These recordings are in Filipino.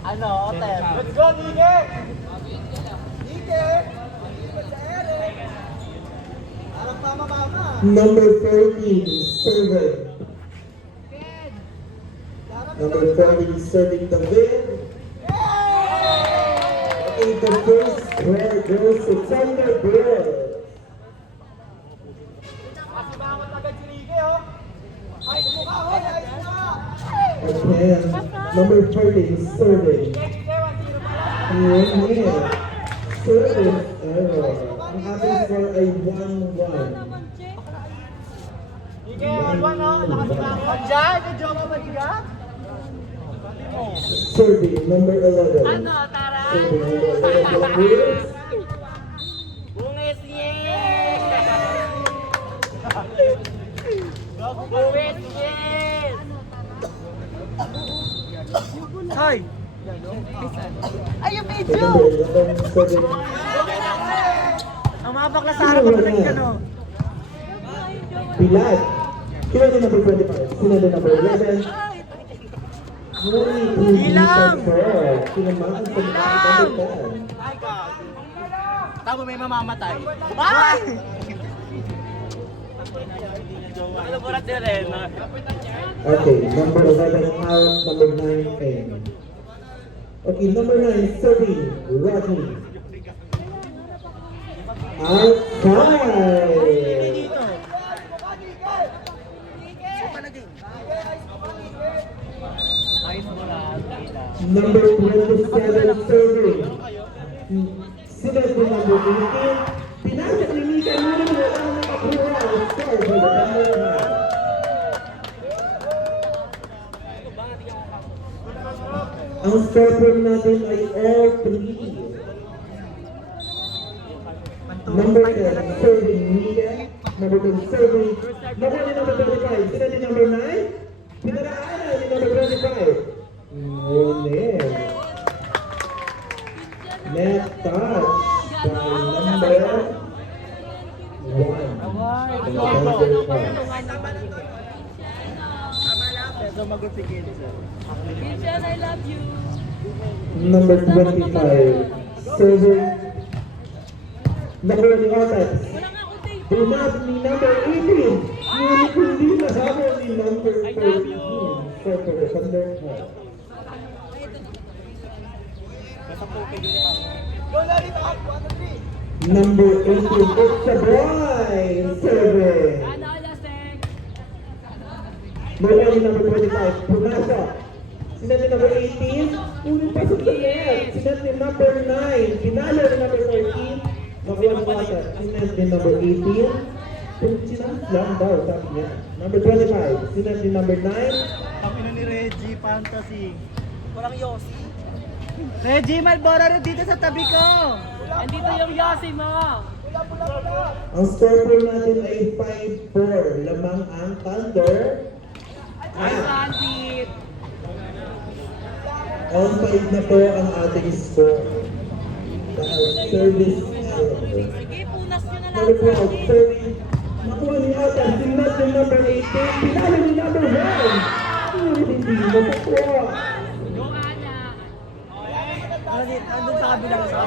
Ano, Tem? Let's go, Nike! Nike! Parang tama-tama. Number 14, server. Number 14, serving the win. Okay, the first square goes to Thunderbird. Asibangot agad si Nike, oh. Ayos mo ka, oh. Ayos mo ka. Again, number 14, serving. Yeah. Serving error. Ang ating score ay 1-1. Nike, 1-1, oh. Nakasibangot. Andiyan, medyo mabigat. Serving number 11. Ano, Tara? Serving number 11. Bungis, yes! Bungis, yes! Ay! Ay, yung video! Number 11, serving. Ang mga bakla sa harap ako naging ano. Pilat. Sino din number 25? Sino din number 11? Ilang! Sinamahan sa mga Ay, God. Tama may mamamatay. Ay! Nakilaburat din rin. Okay, number 11 out, number 9 in. Okay, number 9, serving, Rodney. Outside! Number 27, serving. Sila din number 18. Pinasok ni Mika Nino ang nakakuha. Score for the number 9. Ang score for natin ay all 3. Number 10, serving Mika. Number 10, serving. Number 25, sila din number 9. Pinaraanan ni number 25. Ngunit, net touch by number 1. Vincent, I love you! Number 25, serving. Number 1 offense. Bunad ni number 18. Ngunit hindi nahabol ni number 13. So, for the Thunder Hawk. Number 18, it's a boy, serving. Ano, Lasek? Mula ni number 25, Punasa. Sina ni number 18, ulit pasok sa net. Sina ni number 9, pinalo ni number 13. Nakuha ng bata. Sina ni number 18, sinans lang daw, sabi niya. Number 25, sina ni number 9. Kami na ni Reggie Fantasy. Walang Yossi. Reggie, Malboro rin dito sa tabi ko. Andito yung Yossi mo! Ang score po natin ay 5-4. Lamang ang Thunder. Ay, Randy! On 5 na po ang ating score. Dahil service error. Sige, punas nyo na lang Number sa 12, serving. Nakuha ni Ata, sinat yung number 18. Pinalo ni number 1. Hindi makukuha. Go, Ana! Andun sa kabilang sa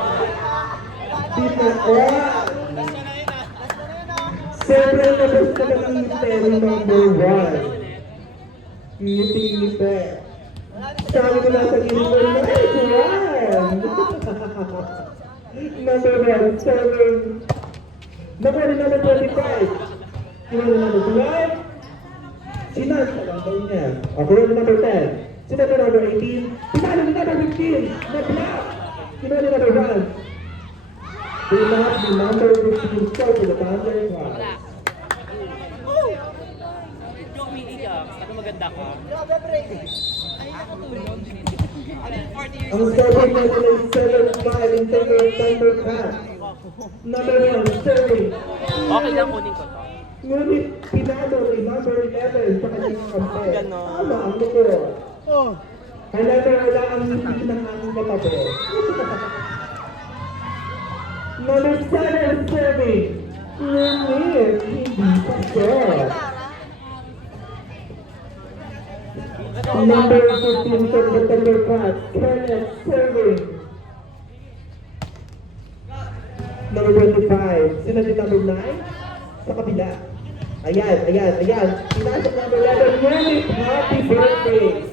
Dito, siyempre nabas na nakangiti ni number 1. Ngiti-ngiti. Sabi ko nasa number 9. Number 1, serving. Nakuha ni number 25. Sino ni number 12? Sinan, salang daw niya. Ako ni number 10. Sino ni number 18? Pinalo ni number 15. Na-block. Sino ni number 1? Do not be number 15 score to the Thunder Class. Yung umiiyak, sabi maganda ka. Ay, ako tulog. Ang score natin ay 7-5 in favor of Thunder Class. Number 1, serving. Okay lang kunin ko to. Ngunit pinalo ni number 11 sa kanyang kampe. Ganon. Tama ang luto. Oh. However, wala ang ngiti ng aking katabi. Number 7, serving. Ngunit, hindi pa sure. Number 15 from the third class, Kenneth serving. Number 25, sino din number 9? Sa kabila. Ayan. Pinasok number 11, Munich, happy birthday.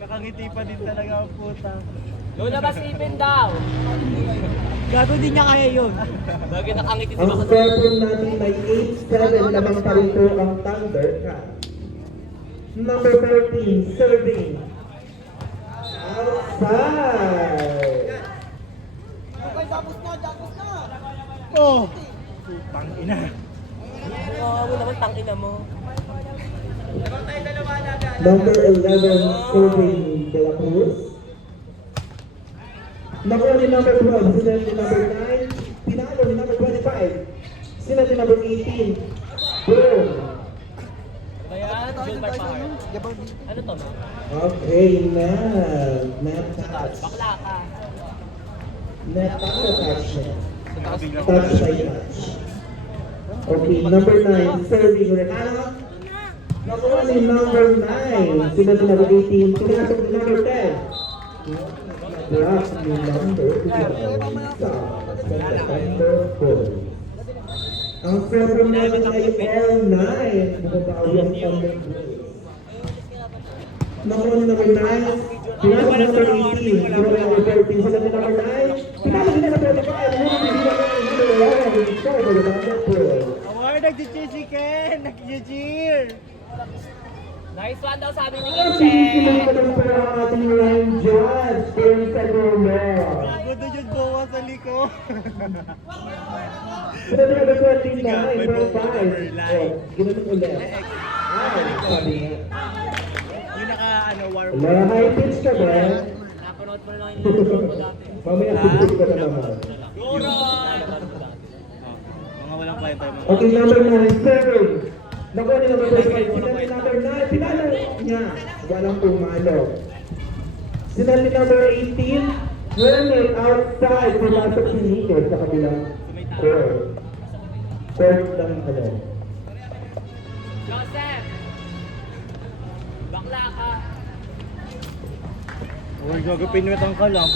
Nakangiti pa din talaga ang puta. Lumabas ipin daw. Gago din niya kaya yun. Bagay nakangiti si Ang Bakla. score po natin ay 8-7, lamang pa rin po ang Thundercat. Number 13, serving. Outside. Oh! Putang ina. Oo, mo naman tangina mo. Number 11, serving De La Cruz. Nakuha ni number 12, sila ni number 9. Pinalo ni number 25. Sila ni number 18. Boom. Kaya, June by Power. Ano to, ma? Okay, net touch. Bakla ka. Net touch. Touch by touch. Okay, number 9, serving Renata. Nakuha ni number 9. Sila ni number 18. Pinasok ni number 10. Drop ni number 12. Sa number 4. Ang server natin ay all 9. Bumabawi ang number 12. Nakuha ni number 9. Pinasok ni number 18. Sila ni number 13. Sila ni number 9. Pinasok ni number 25. Award nag-cheer si Ken! Nag-cheer! Nice one daw sabi ni Ang Kinche. ating Ryan Judge, Ken Sagumo. Gago doon yung bawa sa liko. Sila ni number 29, May number bawa 5. overlay. Ginanong ulit. Sabi nga. Yung naka war. Wala, high pitch ka ba? Napanood mo na lang yung intro ko dati. Mamaya tutup ka na naman. Guro! Mga walang kwenta mo. Okay, number 9, serving. Nakuha ni number 25. Sila ni number 9. Pinalo niya. Walang pumalo. Sila ni number 18. Running outside. Pumasok si Nico sa kabilang court. Court ng ano. Joseph! Bakla ka. Or gago, pinwetan ka lang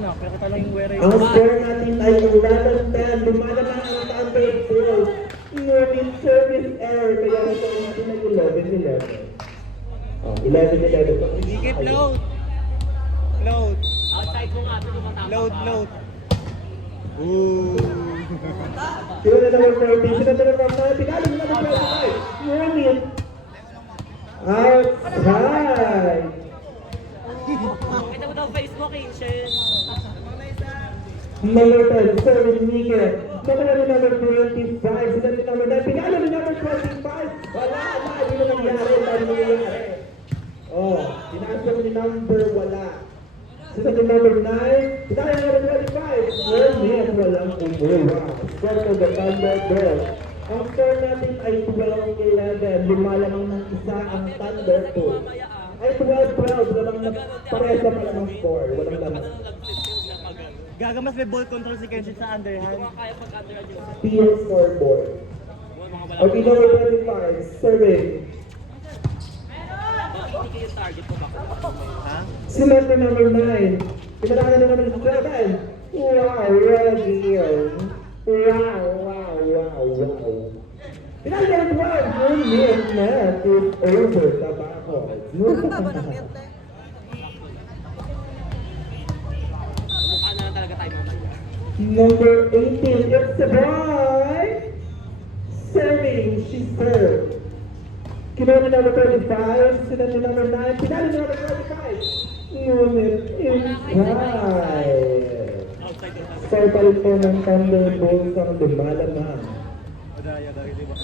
na. Pero kita lang yung wera Ang yun. score natin ay 11-10. Lumalaman ang Thunder Bulls. Ngunit service error. Kaya ito natin ay 11-11. Oh, 11-11. Dikit, load! Load! Outside mo nga, pero matapang ka. Load! Ooh! Sila na number 14. Sila na number 9. Pinalo na number 25. Ngunit outside. Kita mo daw Facebook, Kinche. Number 10, serving Mike. Nakuha ni number 25. Sila ni number 9. Pinalo ni number 25. Wala. Hindi na nangyari. Oh, pinasok ni number wala. Sila ni number 9. Pinalo ni number 25. Ngunit walang umuwa. Score to the Thunder Bulls. Ang score natin ay 12-11. Lumalamang ng isa ang Thunder Bulls. Ay 12-12. Walang paresa pala ng score. Walang lamang. Gaga, mas may ball control si Kenshin sa underhand. Kaya pag-under Joseph. Team scoreboard. Mga wala. Okay, number 25, serving. Hindi kayo target mo bakla. Ha? Sila number 9. Pinalakan na number 7. Wow, Reggie. Wow. Pinalakan na 12. Ngunit na is over. Tabako. Mukha na lang talaga tayo mamaya. Number 18, it's the boy. Serving, she served. Kinuha ni number 35, sila ni number 9, pinali ni number 35. Ngunit inside. Score pa rin po ng Thunder Bulls ang lumalamang. Madaya, di ba?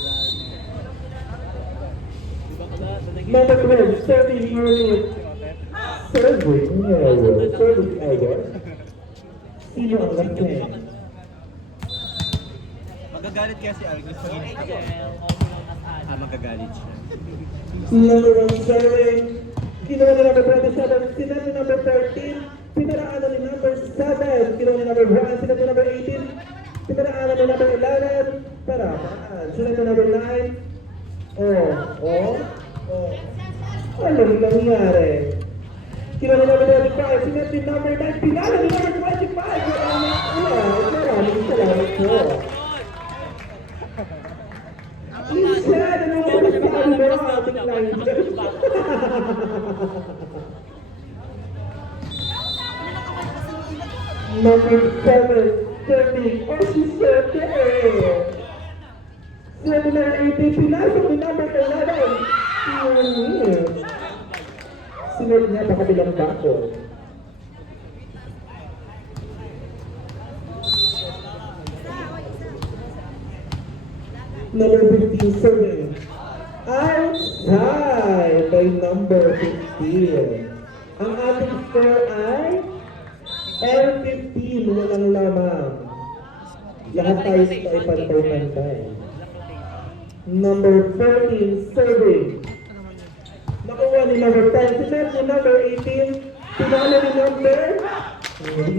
Number 12, serving unit. Serving error. Sino ang lagyan? Magagalit kaya si Algis pag magagalit siya. Number 1 serving. Kinuha ni number 27, sila ni number 13. Pinaraan ni number 7. Kinuha ni number 1, sila ni number 18. Pinaraan ni number 11. Paraan. Sila ni number 9. Oh. Alam mo nangyari. Kilala namin namin pa, sinet ni number 9, pinala ni number 25. Maraming salamat po. Isa, ano mo ba sabi mo ang ating line? Number 7, serving, oh si Sete. 7 na 18, pinasok ni number 11. Sinunod niya pa kabilang bako. Number 15, serving. Outside by number 15. Ang ating score ay L15, walang lamang. Lahat tayo ay pantay-pantay. Number 14, serving. Nakuha ni number 10, sinet ni number 18, pinalo ni number 9.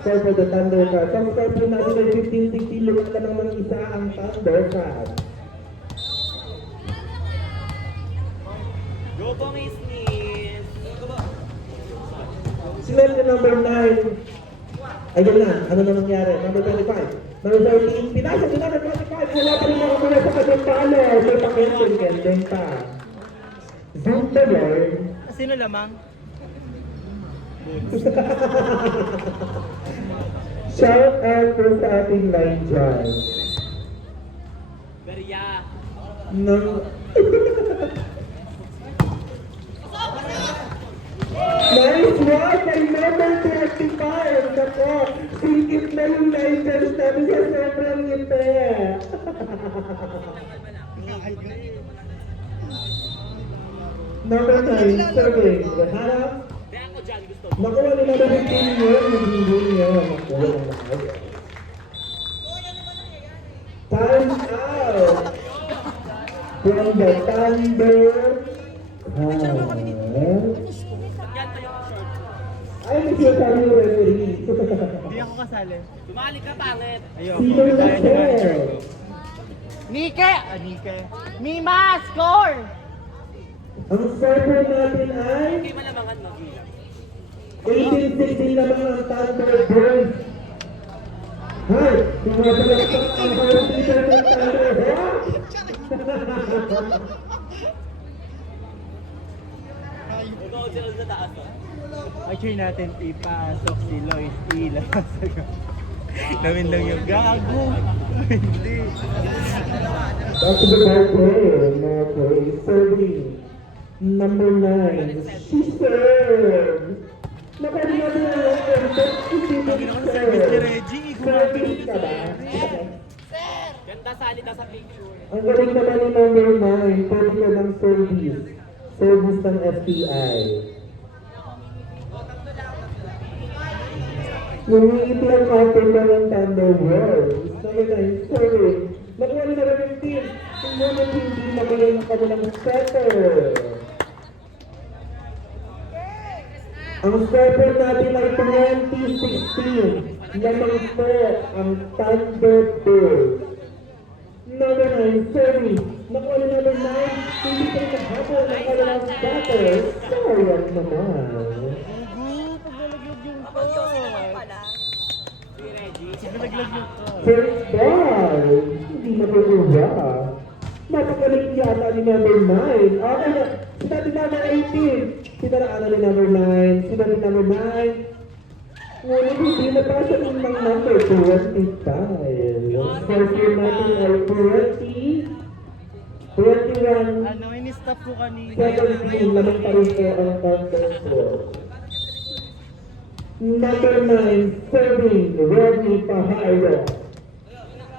Score for the Thundercats. Ang score po natin ay 15-16, lumala naman isa ang Thundercats. Go Bongis Nis! Sinet ni number 9. Ayun na, ano na nangyari? Number 25. Number 13, pinasok ni number 25. Wala pa rin nakamula sa kanyang palo. May pakensyon, kendeng pa. Zoom the Lord. Sino lamang? Shout out po sa ating line dyan. Beria! Nice one by number 35. Nako, singkit na yung line dyan namin sa sobrang ngiti. Number 9, serving. Harap. Kaya ako dyan gusto mo. Nakuha ni number 15 yun, hindi niya nakuha ng lahat. Time out! From the Thunder Yan tayo ang short. ay, may sinasabi yung referee. Hindi ako kasali. Sumali ka pangit! Ayoko. Sino na Kaya niya sir? manager ko. Nike! Nike. Mima! Score! Ang server natin ay Hindi malamangan mag-ilang. 18-16 naman ang Thunderbirds. Hay! Tumatalakpak ang harap dito ng Thunderbirds. Ikaw sila sa taas oh. Actually natin ipasok si Lois ilabas ako. Gawin lang yung gago. Hindi. Back to the ball play. More play. Serving. Number 9. She serves. Nakali natin ang long-term. Sabi naman sa service ni Reggie. Serving ka ba? Ganda salita sa picture. Ang galing naman ni number 9. Pwede ka ng service. Service ng FBI. Nangingiti ang kapit na ng Thunderbirds. Number 9, serving. Nakuha ni number 15. Ngunit hindi magaling ang kanilang setter. Ang setter natin ay 2016. Lamang po ang Thunderbirds. Number 9, serving. Nakuha ni number 9. Hindi pa rin naghabol ng kanilang setter. Sayang naman. Gugu! Paglalaglag yung call. Si Reggie. Paglalaglag yung call. First ball. Hindi makukuha. Napakalit yata ni number 9. Okay na. Sinabi number 18. Sinaraan na ni number 9. Sinabi number 9. Ngunit hindi napasa ng number 25. Ang score natin ay 20. 21. Ano, in-stop ko kanina. 17. Lamang pa rin po ang counter score. Number 9, serving, Rodney Paharo.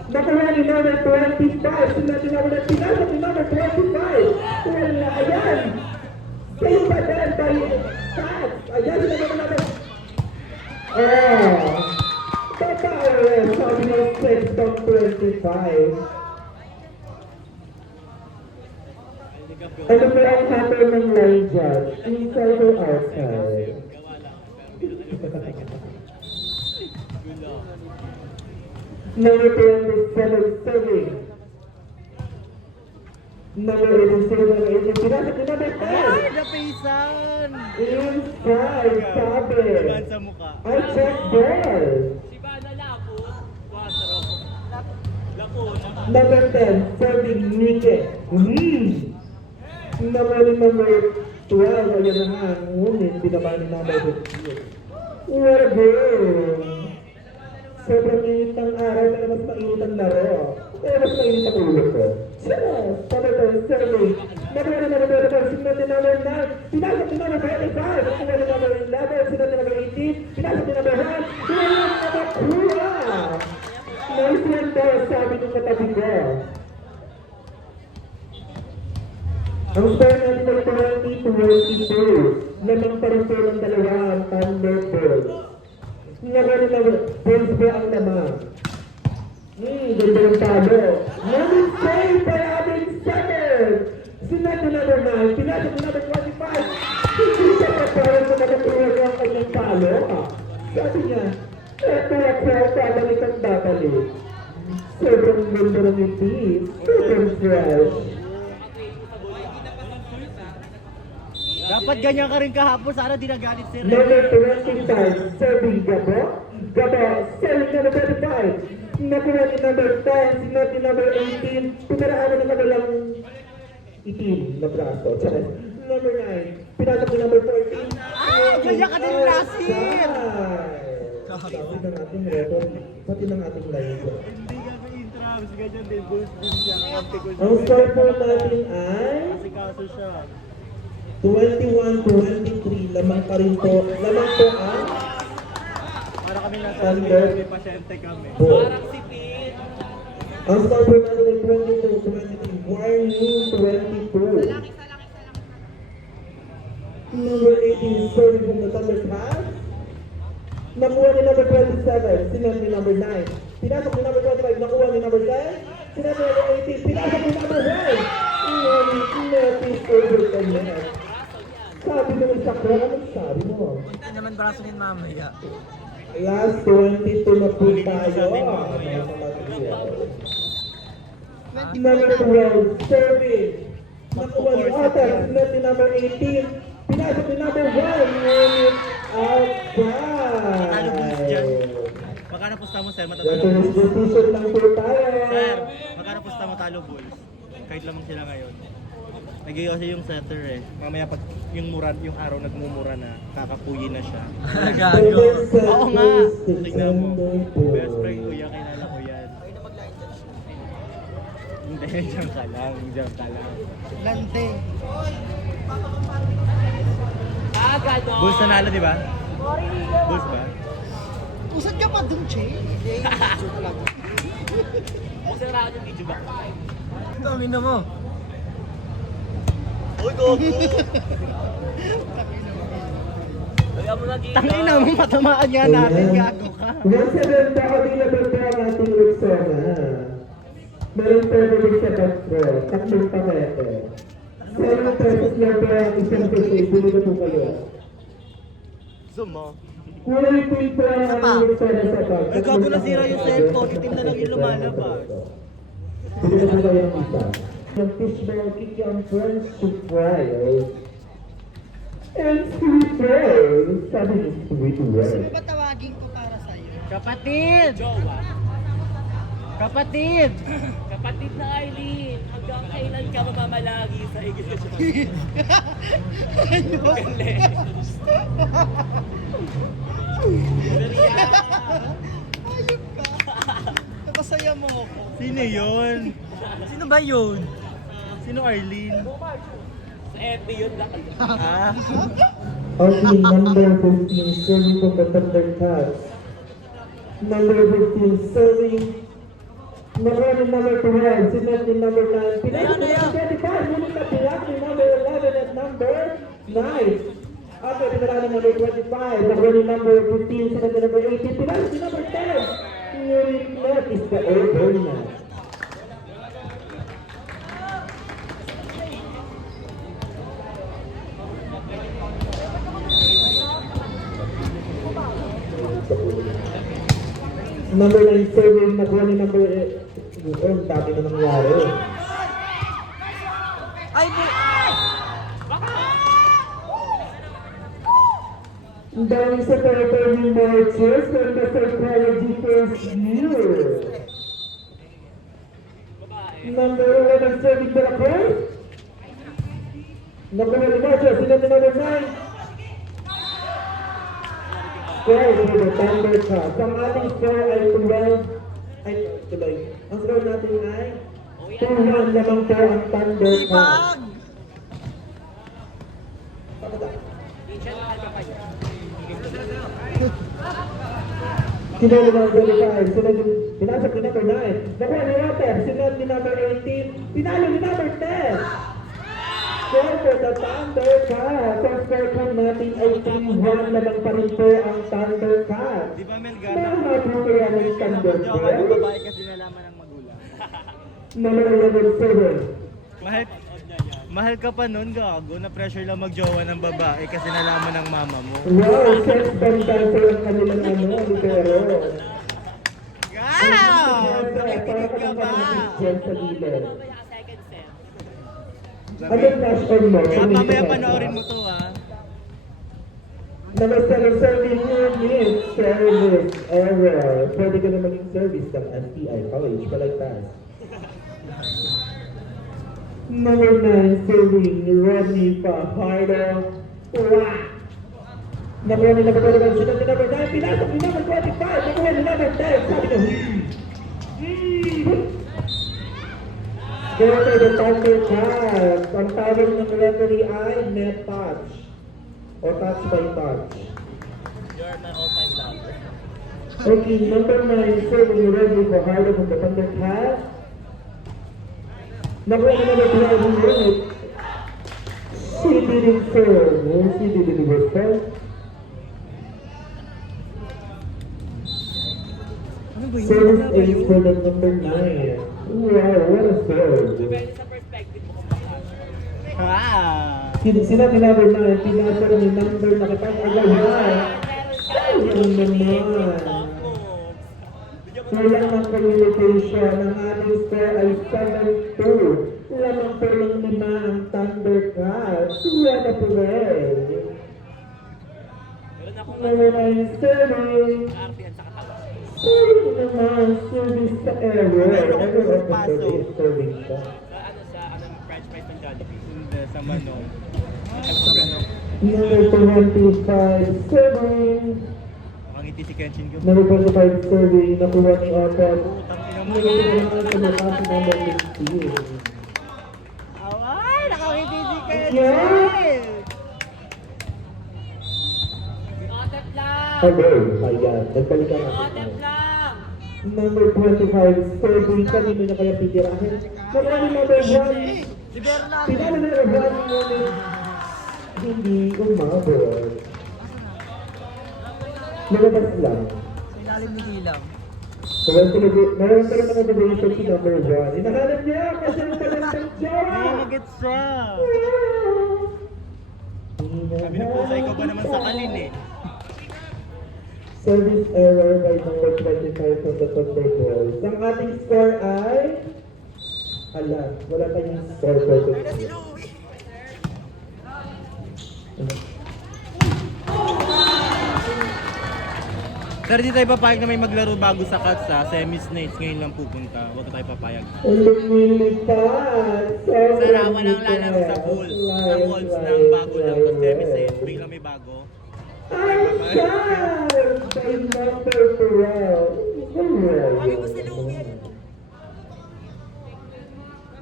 Nakuha ni number 25. Sinabi namin na pinasok ni number 25. Wala, ayan. Save pa din by Tats. Ayan, sinabi namin namin. Babae, sabi ng 6 of 25. Ano ba ang happen ng line judge? Inside or outside? Number 27, serving. Number 87, pinasok ni number 10. Bilisan! Inside, sabi. Laban sa mukha. I check ball. Si Bana Lapo, 4. Lapo, Number 10, serving Nike. Number 12, ayan na nga. Ngunit, binabahan ni number 15. What a goal! Sobrang init ng araw, pero mas mainit ang laro. Pero mas mainit ang ulo ko. Sino? Number 10, serving. Number 12, sinunod ni number 9. Pinasok ni number 25. Sinunod ni number 11. Sinunod ni number 18. Pinasok ni number 1. Sinunod ni number 2. Nice one daw, sabi ng katabi ko. Ang score natin ay 20-22. Lamang pa rin po ng dalawang Thunderbolts. Nagano na points ba ang lamang? Ganda ng talo. Number 10 by ating second. Sinato number 9. Pinasok na number 25. Hindi siya pa parang sa nakakuha ang kanyang talo. Sabi niya, eto ako babalik ang babalik. Sobrang ganda ng ngiti. Sobrang fresh. Dapat ganyan ka rin kahapon. Sana di nagalit si Ren. Number 25, serving Gabo. Gabo, serving number 25. Nakuha ni number 10, sinot ni number 18. Pumaraan na kabilang itim na braso. Charis. Number 9, pinasok ni number 14. Ganyan ka din, Nasir! Sabi ng ating record, pati ng ating live. Hindi ka ka intraps. Ganyan din. Boost din siya. Kampi ko Ang score po natin ay Kasi kaso siya. 21-23. Lamang pa rin po. Lamang po ang Para kami nasa Thunder. may pasyente kami. Ball. parang si Pete. Ang score po natin ay 22-23. Warning 22. Number 18, serving from the Thunder pass. Nakuha ni number 27, sinat ni number 9. Pinasok ni number 25, nakuha ni number 10. Sinat ni number 18, pinasok ni number 1. Net is over the net. Sabi naman sa ko, anong sabi mo? Hindi naman braso ni mamaya. Last 22 na po tayo. Mga kapatid. Number 12, serving. Nakuha ni Otter, sinat ni number 18. Pinasok ni number 1. Ngunit outside. Talo boost dyan. Magkano pusta mo, sir? Matatalo That is bulls. decision lang po tayo. Sir, magkano pusta mo talo bulls? Kahit lamang sila ngayon. Nag-ios yung setter eh. Mamaya pag yung araw nagmumura na, kakapuyin na siya. Gago. Oo nga. Tignan mo. Best friend ko yan, kilala ko yan. Hindi, diyan ka lang. Diyan ka lang. Lante. Gano. Bulls nanalo, di ba? Bulls ba? Usad ka pa dun, Che. Hindi, joke lang. Masarado yung video ba? Tangina mo. Uy, go! Kaya mo naging... Tangina mo, matamaan nga natin. Gago ka. Once again, available po ang ating Rexona. Meron po din sa Petro, tatlong pakete. 7 pesos lang po ang isang peso, bili na po kayo. Zoom mo. Kulay pink po ang ating Rexona sa bag. Ay, gago, nasira yung cellphone. Itim na lang yung lumalabas. Bili na po kayo ng isa. Yung fishball kick yung French to fries. And sweet rolls. Sabi ni sweet rolls. Sino ba tawagin ko para sa'yo? Kapatid! Jowa. Kapatid! Kapatid na Eileen, hanggang kailan ka mamamalagi sa iglesia? Galing. Ayop ka. Napasaya mo ako. Sino yun? Sino ba yun? Sino Arlene? Sa FB yun lang. Ah? Okay, number 15, serving from the Thundercats. Number 15, serving. Nakuha ni number 12, sinat ni number 9. Pinasok ni number 25, ngunit napiyak ni number 11 at number 9. Okay, pinala ni number 25. Nakuha ni number 15, sinat ni number 18. Pinasok ni number 10. Ngunit net is the over na. Number 9 serving, nakuha ni number 8. Dati na nangyari. Ay, bu... Dahil sa territory marches from the psychology first year. Number 11 serving the Cruz. Number 1 marches, sila na number 9. Score for the Thundercats. Ang ating score ay 12. Ay, tuloy. Ang score natin ay 2-1 lamang po ang Thundercats. Ipag! Sinunod ng 25, sunod yung pinasok ni number 9. Nakuha ni Roper, sunod ni number 18. Pinalo ni number 10. Score for the Thundercats. Ang score po natin ay 3-1 lamang pa rin po ang Thundercats. Di ba Melgana? Mahal po kaya ng Jowa ng Thundercats. babae kasi nalaman ng magulang. Number 11, Mahal ka pa nun, gago. Na-pressure lang magjowa ng babae kasi nalaman ng mama mo. wow, sex bomb dancer ang kanilang libero. Nakikinig ka ba? Sa gilid. Second set. Ano flash on mo? Kaya mamaya panoorin mo to ha. Number 7, serving unit, service error. Pwede ka na maging service ng STI College, palagtas. Number 9, serving Rodney Fajardo. Wow! Nakuha ni number 21, sunod ni number 9, pinasok ni number 25, nakuha ni number 10, sabi niya, Score for the Thundercats. Ang tawag ng referee ay net touch. O touch by touch. You're my all-time lover. Okay, number 9, serving Rodney Fajardo from the Thundercats. Nakuha ni number 12, unit. She didn't serve. She didn't serve. Ano ba yun? Service ace for the number 9. Wow, what a serve. Depende sa perspective mo kung Ha! Sila ni number 9, pinasa ni number nakipag-agawan. Sayang naman. Kulang ng communication. Ang ating score ay 7-2. Lamang po ng 5 ang Thundercats. What a play. meron akong Number 9, serving. artian sa katawan. Serving naman, service sa error. Meron akong Error of the paso. service, serving siya. Sa French fries ng Jollibee. Hindi, sa manok. Sa manok. Number 25, serving. Makangiti si Kenshin ko. Number 25, serving. Nakuha ni Open. Putang ina mo. Number 25, nakuha si number 16. Away! Nakangiti si Yeah. Otep lang! Okay, ayan. Nagbalikan natin. Otep lang! Number 25, serving. Kanino na kaya pitirahin? Nakuha ni number 1. Si Bernardo. Pinalo na number 1 unit. Hindi umabot. Lumabas lang. Sa ilalim ni Dilam. Meron pa rin mga donation si number 1. Hinahanap niya kasi ang talentang jowa. Magets siya. Sabi na po sa ikaw ba naman sa kalin eh. Service error by number 25 from the Thunder Girls. Ang ating score ay... Ala, wala tayong score for today. Sir, di tayo papayag na may maglaro bago sa Cats ha. Semi-snates ngayon lang pupunta. Huwag tayo papayag. Ang lumilipad. Sir, walang lalaro sa Bulls. Sa Wolves lang bago lang. Pag semi-snates, biglang may bago. Ay, sad! By number 12. Kami mo si Louie.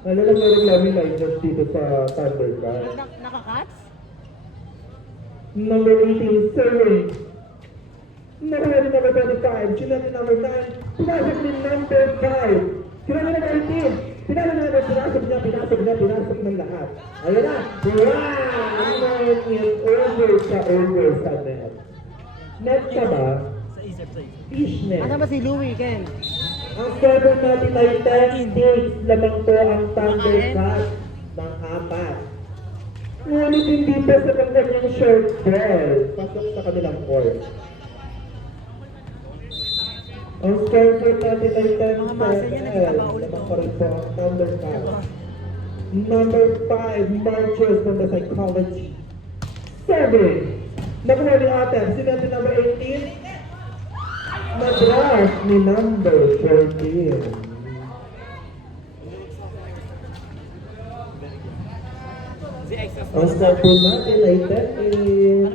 Ano lang meron namin license dito sa Thundercats? Nakakats? Number 18, serving. Nakuha ni number 25, sila ni number 9, pinasok ni number 5, sila ni number 18, pinalo na number, pinasok ng lahat. Ayun na, wow! Nine is over sa net. Net ka ba? Sa isip, sa isip. Fish net. Ano ba si Louie, Ken? Ang score natin ay 10 days lamang po ang Thundercats ng 4. Ngunit hindi pa sa kanyang short ball. Pasok sa kanilang court. Ang score natin ay 10 Mga muscle niya, nagkakaulit, lamang oh. pa rin po ang Thundercats. Number 5, Marches from the Psychology. 7. Nakuha ni Atem, sino si number 18? Madras ni number 14. Si Exas. Ang score po natin ay 10-8.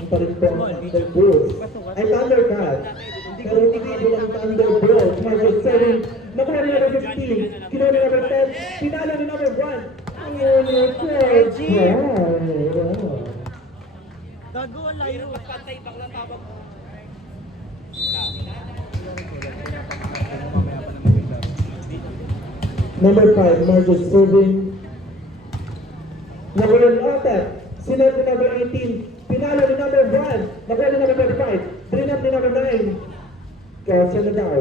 Ang pa rin po ang Thunder Bulls. Ay Thundercats. Pero hindi ko lang Thunder Bulls. Marcus 7. Nakuha ni number 15. Kinuha ni number 10. Pinalo ni number 1. Gago, ang layo. Pantay, bakla tawag mo. Number 5, Marcus 7. Nakuha ni Atem. Sinad ni number 18. Pinalo ni number 1. Nakuha ni number 25. Trinap ni number 9. Kasi na daw.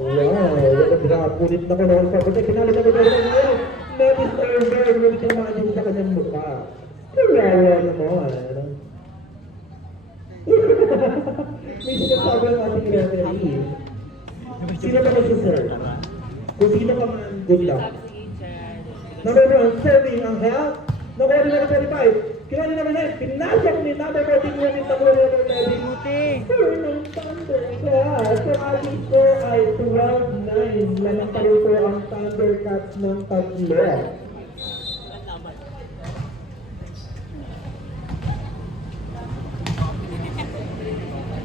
Wow, what a drop. Ngunit na ko naman pa. Kasi pinalo na number 1 ngayon. Notice over. Ngunit naman din sa kanyang mukha. Kawawa naman. May sinasabi ang ating referee. Sino ba nagsaserve? Kung sino ka man, good luck. Sabi si Gichan. Number 1, serving ang help. Nakuha ni number 35. Kinuha ni number 9. Pinasok ni number 14. Ngunit nakuha ni number 11. Buti. Score ng Thundercats. Ang ating score ay 12-9. Lamang pa rin po ang Thundercats ng tatlo. Ang laman.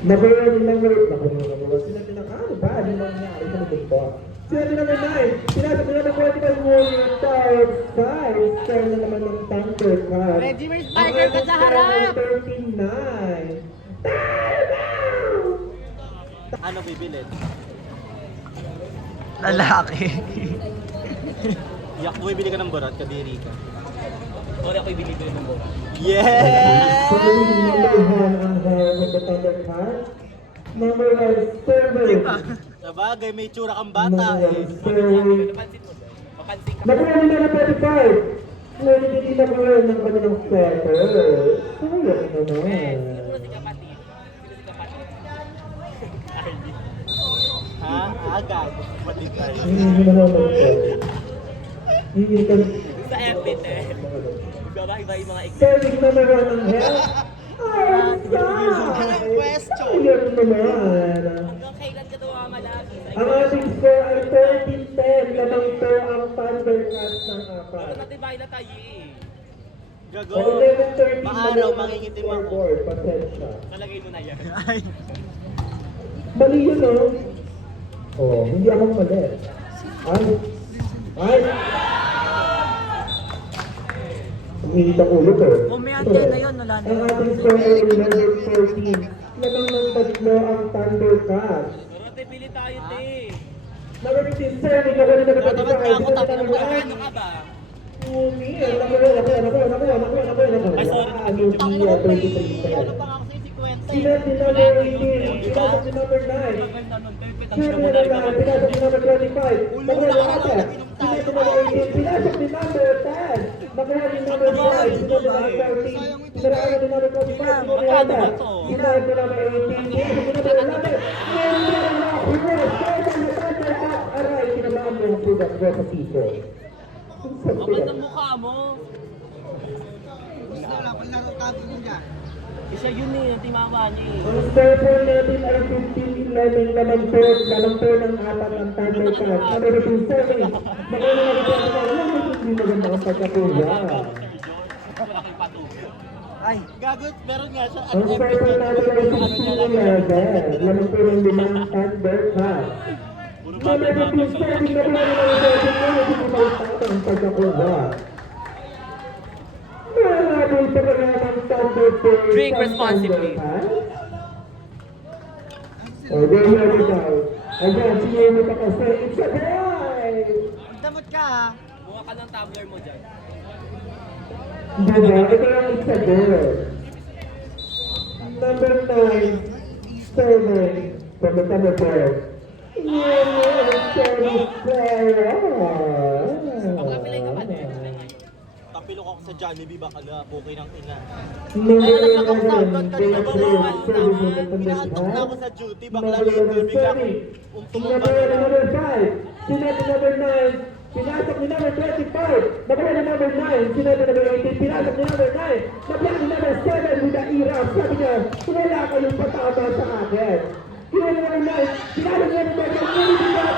Nakuha ni number... Nakuha ni number 1. Sila pinakano ba? Ano nangyari sa mga ito? Sila ni number 9. Pinasok ni number 45 Warrior Tower 5. Score na naman ng Thundercats. Reggie, may spiker ka sa harap! 39. Ano bibilin? Lalaki. Yak, bumibili ka ng barat, kadiri ka. Sorry, ako'y binibili ng bola. Yeah! So, number 1 ang hair of the Thundercats. Number 1, server. Sabagay, may tsura kang bata eh. Server. Napansin mo ba? Mapansin ka. Nakuha nila na 35. Ngunit hindi nakuha ng kanilang sweater. Sayang Sino naman. si kapatid? Sino si kapatid? Ha? Agad. Batid tayo. Hindi naman ito. Hindi ka... Sa FB eh. Iba yung mga exam. Serving number 1 ang hair. Walang question. Sayang naman. Hanggang kailan ka daw malagi? Ang ating score ay 13-10. Lamang po ang Thundercats ng Pero apat. natibay na tayo eh. Gago. O 11:30 Maaraw, mangingitim ako. scoreboard. Pasensya. Nalagay mo na yan. Mali yun, oh. Oh, hindi ako mali. Ay. Ay. Uminit ang ulo ko. Kung may antena na yun, wala na Ang yun. ating score ay 11-14. Lamang ng tatlo ang Thundercats. Pero natibili tayo te. Number 15, serving. Nakuha ni number 25. Ano ka ba? Ay, sorry. Ano pa ako sa'yo, 50 Sila si number 18. Pinasok si number 9. Sila ni number 9. Pinasok si number 25. Nakuha ni Ate. Sila si number 18. Pinasok si number 10. Nakuha ni number 5. Sila si number 13. Sinaraan ni number 25. Sila ni Ate. Sila si number 18. Sila si number 11. Aray, kinamaan mo yung sugat ko sa piso. Kapal ng mukha mo. Gusto lang, palaro ka mo dyan. Isa yun eh, yung timama niya eh. Ang score natin ay 15-11 naman po ng apat ang Thundercats. Number 27. Nakuha na natin ang hindi maganda ang pagkakuya. Malaking pato. Ay, Gagot, meron nga siya. Ang score natin ay 16-11. Naman po ng limang Thundercats. Puro Number bagay 15, nakuha na natin hindi maganda ang pagkakuya. Meron pa rin ang Thundercats. Drink responsibly. O, there you go. Ayan, siya mo pa kasi. It's a boy! damot ka ha. Mukha ka ng tumbler mo dyan. Diba? Ito yung it's a girl. Number 9, 7, from the number 4. Pagkapilay ka pa din. Tapilok ako sa Jollibee, baka na, okay ng ina. Inaantok na ako sa duty, bakla later, bigla akong tumumba na lang. Number 5, sinabi number 9, pinasok ni number 25, nakuha ni number 9, sinabi number 18, pinasok ni number 9, nakuha ni number 7, sabi niya, wala kayong patama sa akin. Kinuha naman na, sinalo niya naman yung Pilipinas.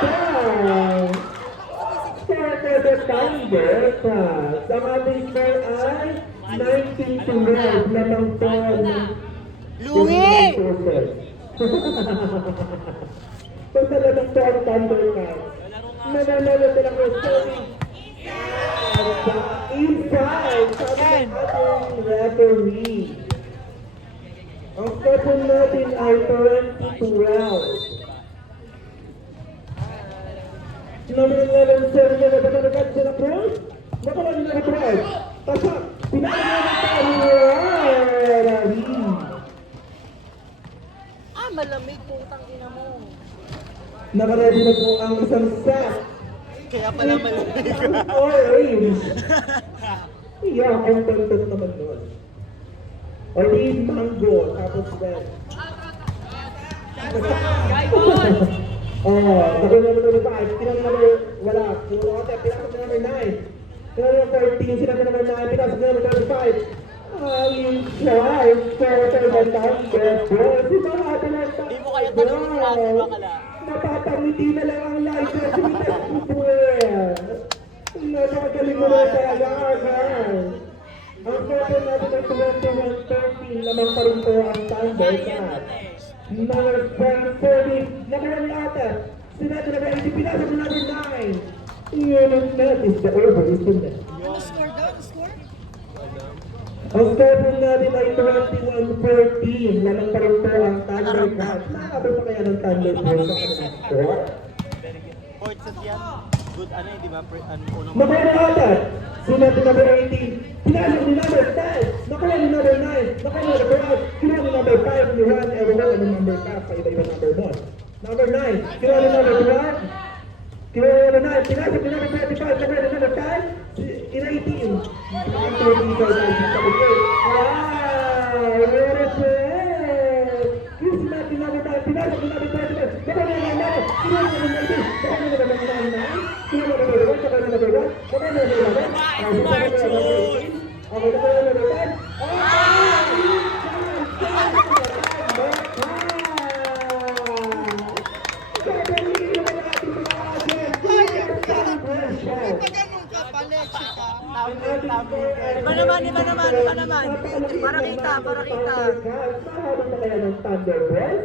Starter the Thunder Pass. Ang ating score ay 19-12. Lamang po ng Louie! Kung talagang po ang Thunder Pass, nananalo sila ko scoring. Inside, sabi ng ating referee. Ang score po natin ay 20-12. Number 11, Sergio, nagkakagad siya na cross. Nakalagay na cross. Tasak, pinakagawa ng talo. Ah, malamig putang ina mo. Nakaready na po ang isang set. Kaya pala malamig. Orange. Iya, ang bantot naman nun. Orange, mango, tapos red. Oh, nakuha naman number 5. Pinang number, wala. Pinasok na number 9. Pinang number 14, sinabi number 9. Pinasok na number 35. Inside, quarter na number 4. Si mga atin ang Hindi mo kaya tanongin sa akin, bakala. napapangiti na lang ang live na sumitas ko po eh. Napakagaling mo na talaga, Arman. Ang quarter natin ay 21-13. Lamang pa rin po ang Thunder Cat. Number 7-30, nakuha ni Ate. Sinabi na ba, hindi pinasok na natin 9. Yun ang net is the over, is the net. Ano score daw? Ano score? Ang score po natin ay 21-14. Lamang pa rin po ang Thunder Cat. Nakakabot pa kaya ng Thunder Cat sa kanilang score? Court sa yan. Good ano eh, di ba? Unang Nakuha ni Ate. Sinabi na ba 18. Pinasok ni number 10. Nakuha ni number 9. Nakuha ni number 8. Kinuha ni number 5. Ni Juan Everett ang number 5. Paiba-iba number 1. Number 9. Kinuha ni number 12. Kinuha ni number 9. Pinasok ni number 25. Nakuha ni number 10. In 18. Ang 30 sa 19. Wow! What a play! Chris Matt ni number 9. Pinasok ni number 25. Nakuha ni number 9. Kinuha ni number 18. Nakuha ni number 99. Kinuha ni number 1. Nakuha ni number 1. Nakuha ni number 11. Smart shoot! Okay, nakuha ni number 10. Pag ganun ka, palechi ka. Iba naman, iba naman, iba naman. Para kita, para kita. Mahabang na kaya ng Thunderbird?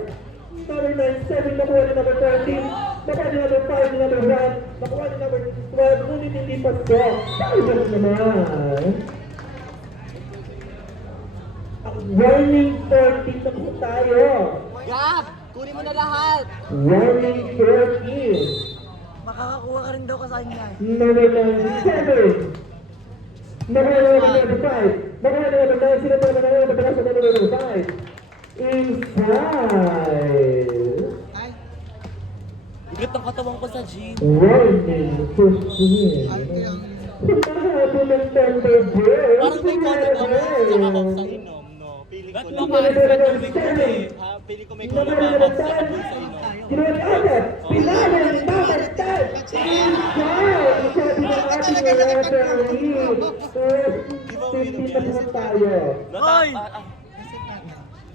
Number 9-7, nakuha ni number 13. Nakuha ni number 5, ni number 1. Nakuha ni number 12, ngunit hindi pa stop. Sayang naman. Warning 14 na po tayo. Gab! Kunin mo na lahat! Warning 14. Makakakuha ka rin daw kasama niya. Number 7. Nakuha ni number 5. Nakuha ni number 9. Sino pa naman na number 5? Inside. Ay, Bigat ang katawan ko sa gym. Warning 15. ay, kaya. Mahabang ng Thunderbird. Parang may comment ako sa kakak sa inom, no? Feeling ko Ba't lang. makain ka tubig ko eh? Feeling ko may Number kulang ako sa 11. kakak sa inom. Kinuha ni Ate. Pinalo ni number 10. Inside. Sabi ng ating referee. 15 na po tayo. Hoy!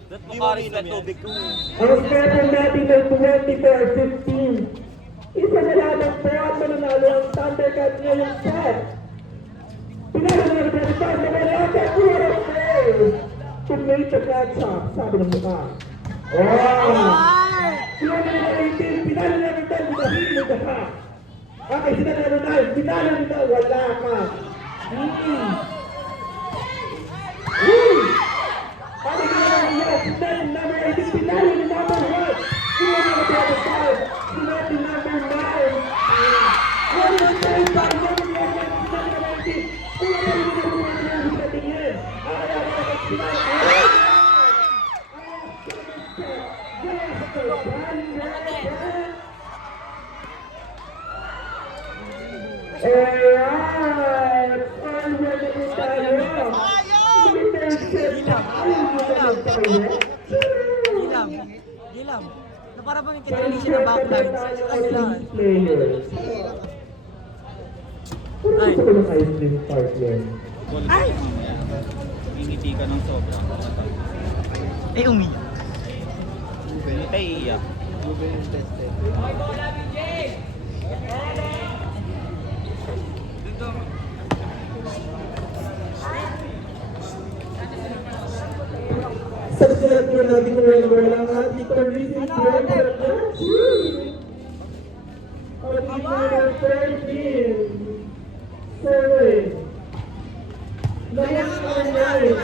Ba't makain ka tubig ko eh? Ang score natin ay 24-15. Isa na lamang po at mananalo ang Thundercat ngayong set. Pinalo na ng 25 na may Ate. What a play! To make the catch up, sabi ng mukha. Oh! Pinalo na ng 18, pinalo na ng 10, binahili ka pa. Okay, sinalo na ng 9, pinalo nito, wala ka. Okay, pinalo na ng 10, number 18, pinalo ni number 1. Pinalo na ng 25, pinalo ni number 9. What a play by number 11, pinalo na ng 18. Pinalo na ng number 1, pinalo tingin. Alright! Already po tayo! Gilam. Gilam. Na para bang kinalisin na backline. Kasi lang. Players. Puro gusto ko ng ice cream park yan. Ngingiti ka ng sobra. Eh, umiyak. Hindi tayo iiyak. Sa sulat ko natin kung walang ating convincing player. On number 13. Serving. Number 9.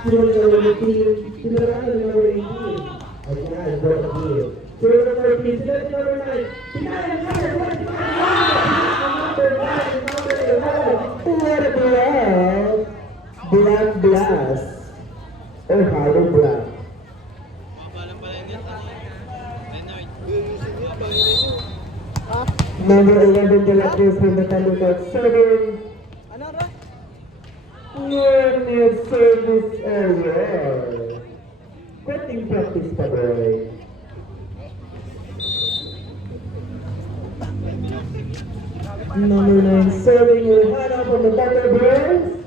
Number 18. Sinaraan number 18. Ayan, brought here. Sinaraan number 18. Sinaraan number 9. Sinaraan number 1. Number 9. Number 11. What a blast. Black blast. Or hollow black. Number 11, the Lakers from the Thunderbirds, serving. Near service area. Quitting practice pa boy. Number 9, serving Johanna from the Thunderbirds.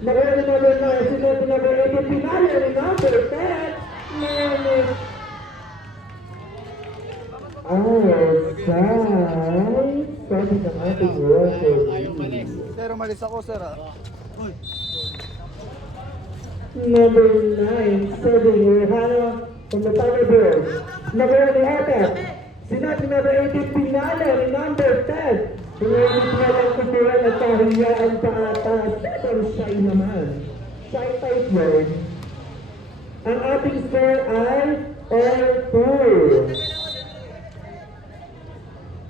Number 9, sinunod number 18, Pinaya ni number 10. Outside. Sabi ng ating water. Sir, umalis ako, sir, ah. Number 9, serving Johanna from the Thunderbirds. Number 1, Ate. Sinati number 18, Pinala ni number 10. Pinala ng kuturan at kahiyaan sa atas. Pero shy naman. Shy type yun. Ang ating score ay R2.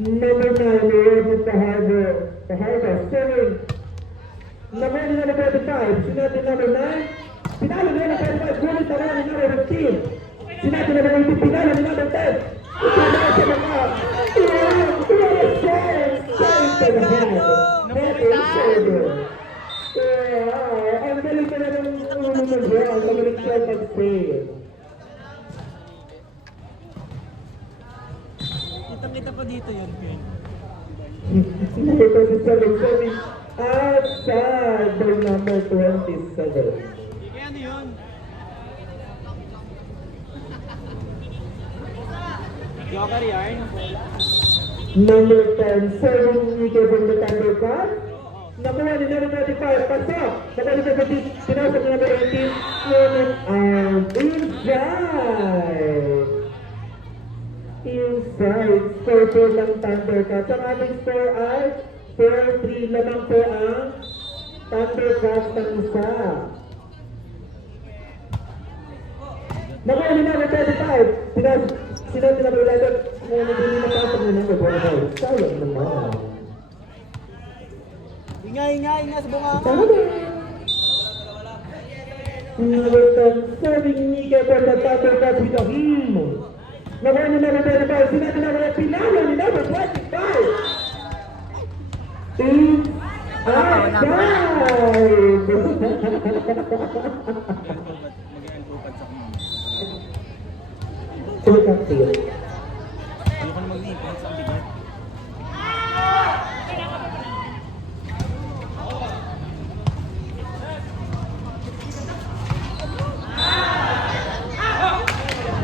Number 9, Robert Pahardo, serving. Number 25, sinati number 9. Pinalo ni number 25, gulit na ni number 15. Sinati number 18, pinalo ni number 10. Ito na siya mga. Ang galing ka na ng ulo mo dyan. Ang galing siya mag-fail. Kitang-kita pa dito yun, Ken. Number 27, serving outside by number 27. Ano yun? Joker yarn? Number 10, serving Nico from the Thunderbirds. Nakuha ni number 35, pasok. Nakuha ni number 15, pinasok ni number 18, unit and inside. Inside, score ng Thundercats. Ang ating score ay 4-3 lamang po ang Thundercats ng isa. Nakuha ni number 35, sinunod ni number 11, nabili na pasok ni number 45. Sayang naman. Ingay sa bunganga. Number 10, serving Nika from the Thundercats with a him. Nakuha ni number 35, sinunod ni number Pinalo ni number 25. Outside. Ayoko na mag-defense, ang bigat.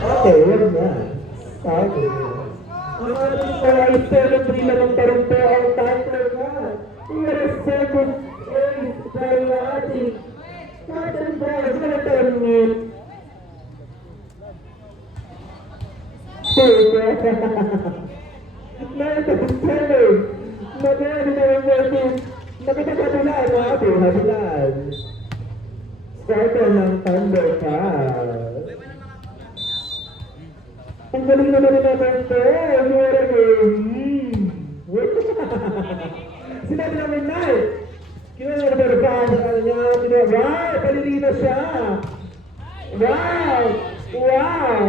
Okay, wag na. Sabi. Ang ating ay 7-3 lamang pa rin po ang Thundercats. Yung second ace dahil na ating Thunderbirds na natanggit. Natatagsalan. Magani na yung versus. Nakatatabulan ang ating habilan. Starter ng Thundercats. Ang galing naman ni number 10. What a game. Sinabi namin 9. Kinuha na number 5 sa kanya. Wow! Palilina siya. Wow! Wow!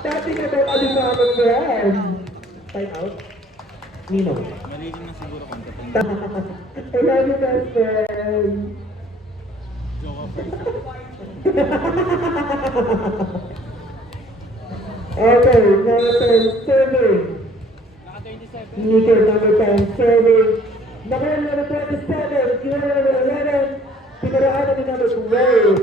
Dati ka daw alimangan mo yan. Time out. Nino. Maligin na siguro kung kapag I love you, best friend. Okay, number 10, serving. Nico, number 10, serving. Number 27, Kinuha number 11. pinaraanan ni number 25.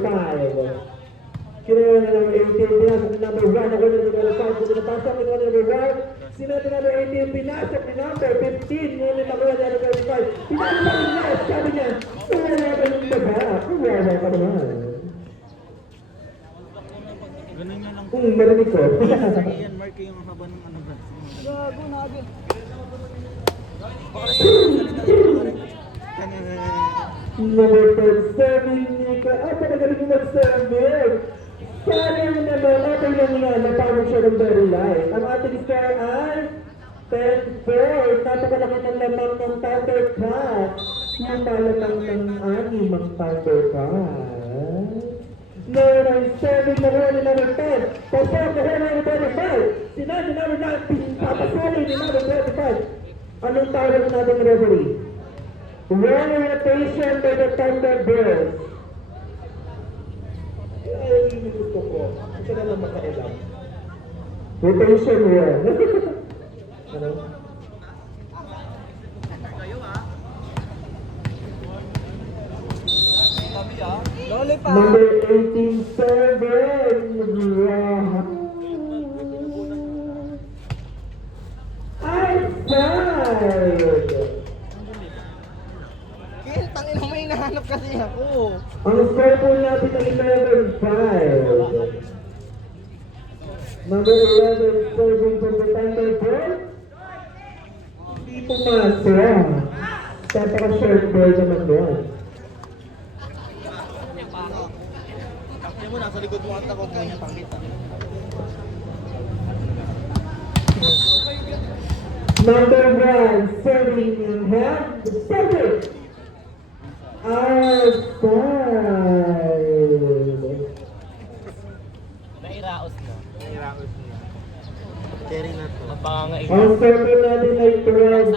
Kinuha na number 18, pinasok ni number 1, ako na number 5, pinapasok ni number 1, sinabi number 18, pinasok ni number 15, ngunit nakuha niya number 25, pinasok ni number 5, sabi niya, wala ka ng baba, wala ka naman. Ganun nyo lang. Marinig ko. Ian Mark yung haba ng ano ba? Gago, nabi. Number 37, Nika. Talaga rin yung mag-serve. Sayang naman, okay lang nga, napawag siya ng very light. Ang ating score ay 10-4. Napakalaki ng lamang ng Thunder Cat. Yung malamang ng anim ang Thunder Cat. Number 7, nakuha ni number 10. Pasok, nakuha ni number 25. Sinabi number 9, papasuli ni number 25. Anong tawag natin referee? One rotation by the Thunderbirds. Ay, gusto ko. Ito na lang makailang. Rotation one. Ano? Lollipop. Number 18, 7. Wow. Outside. Kill, tangin mo hinahanap kasi ako. Ang score po natin ay 11-5. Number 11, serving from the Thunderbirds. Hindi pumasok. Tapaka-short ball naman doon. Takya mo, nasa likod mo at ako kaya pangkita. Number 1, serving in hand, serving. Outside. Nairaos na. Nahiraos niya. Cherry na to. Napangangailan. Ang server natin ay 12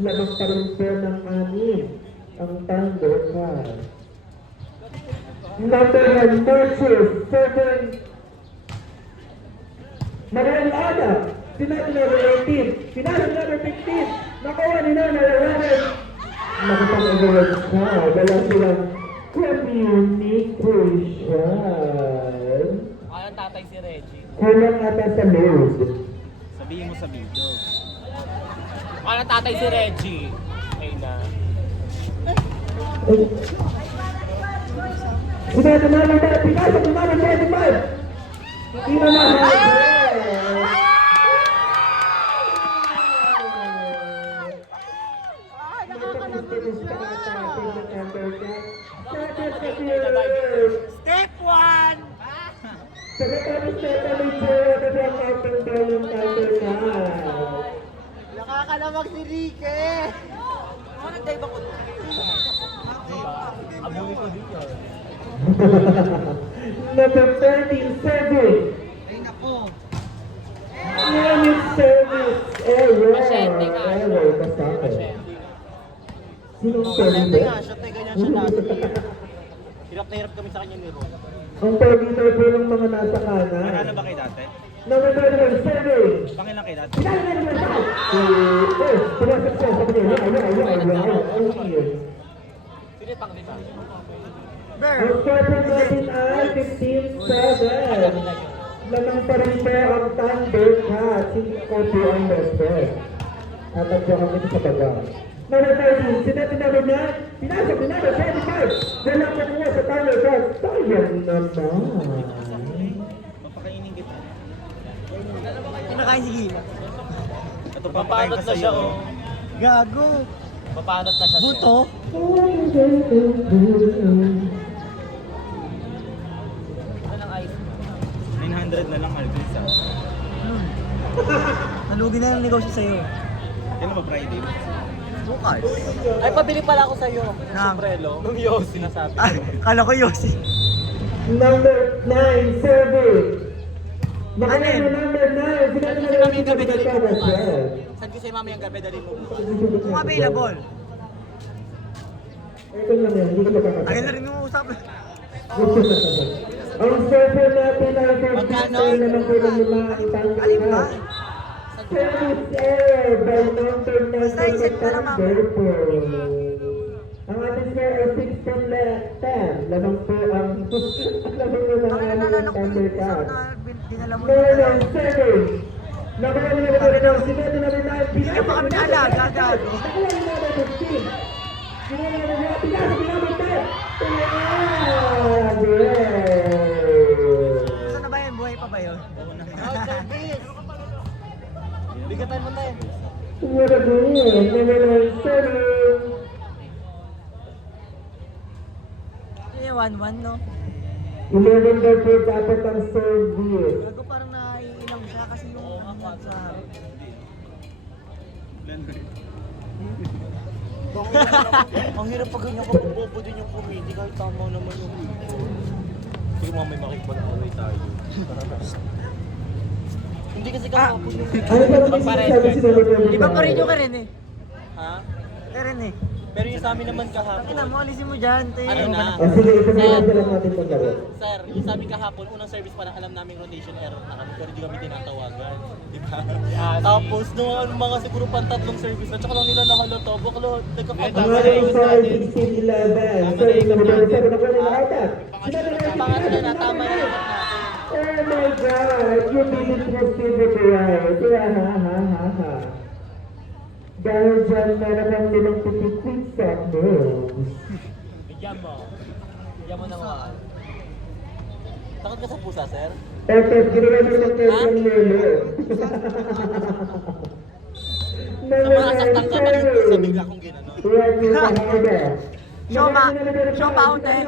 lamang pa rin po ng 6 ang Thunder Cat. Number 1, Nurses, 7. Manuel Ada, sinabi number 18, sinabi number 15, nakuha ni Nana Lawanan. Nakapag-award siya, wala silang communication. Anong tatay si Reggie? Kulang ata sa load. Sabihin mo sa video. Anong tatay si Reggie? Ay na. Sinabi namin na, pinasok na namin 25! Hindi na mahal! Step 1! Pagkatapos na kami dyan, kasi ang ating dalawang Thunder Cat. Nakakalawag si Rike! Ano nag-dive ako doon? Abuhin ko dito. Number 13, serving. Ay nako! Unit service error. Pasyente nga. Error, kasama. Pasyente. Sinong Pasyente service? nga siya, te, ganyan siya lagi. Hirap na hirap kami sa kanya ni Ron. Ang pag-iter po ng mga nasa kanan. Nanalo ba kay dati? Number 13, serving. Pangilan kay dati? Pinali na naman siya. Pumasok siya sa kanya. Sino pang lima? Ang score po natin ay 15-7. Lamang pa rin po ang Thunder Cat. Hindi ko po ang best. Tatagyan kami sa baga. Number 13, sinabi namin na, pinasok ni number 25. Walang kukuha sa Thunder Cat. Sayang naman. Papakainin kita. Pinakain si Gina. Ito papakain Papanot ka na sa siya, iyo. oh. Gago! Papanot na siya. Buto? Ano ng ice? 900 na lang Alvis. Nalugi na ng negosyo sa'yo. Kailan ba Friday? Bukas. Ay, pabili pala ako sa'yo. Nang? Sombrero. Nung Yossi. Sinasabi Ah, ko. kala ko Yossi. Number 9, serving. Ano yun? Number 9, sinabi Kasi namin mami yung gabi dali mo bukas. Thunder Saan ko sa'yo mami yung gabi dali mo bukas? Kung available. Ito lang yan, hindi ko makakasama. Tagal na rin yung usap. Ang server natin ay Magkano? 15 naman po ng mga itang Alin ba? Service error by number 9 Basta isip ka na, ma'am. Ang ating score ay 16 left. 10. Lamang po ang lamang po Ang ng nananok ko number yung isang card. na dinala mo. Number 7. Nakuha niya na rin ang sinete na rin na Bigyan pa kami na alaga, gago. Nakuha niya na rin 15. Ginawa niya na rin pinasa ng number 10. Saan na ba yun? Buhay pa ba yun? Bigatan mo tayo. What a good number 7. Yun yung 1-1, no? 11 daw po dapat ang service. Gago parang naiilang siya kasi yung sa harap. Ang hirap pag ganyan ka, bobo din yung comedy kahit tama naman yung Sige mamay makipag-away tayo. Hindi kasi kahapon yung... Ano ba ang sinasabi si number 25? Iba pa rin yung ka rin eh. Ha? Ka rin eh. Pero yung sa amin naman kahapon. Ina mo, alisin mo dyan. Ano na? Sige, ipagkakaroon lang natin paglaro. Sir, yung sabi kahapon, unang service pa lang alam namin rotation error na kami pero hindi kami tinatawagan. Di ba? Tapos, nung mga siguro pantatlong service na, tsaka lang nila nakalata, bakla, Ang nagkakatawa. ating star 16-11. Service number 7 ako rin atat. Pangatlo na, tama na yung natin. Oh my God! You did it was favorite right. Ha. Dahil dyan, meron kang nilang pitik-quick stop moves. Bigyan mo. Bigyan mo ng mga. Takot ka sa pusa, sir? Eto, ginawa mo ng kesang lolo. Namasaktan ka ba yung pusa bigla kong ginano? Right in the harder. Shoma. Shoma out eh.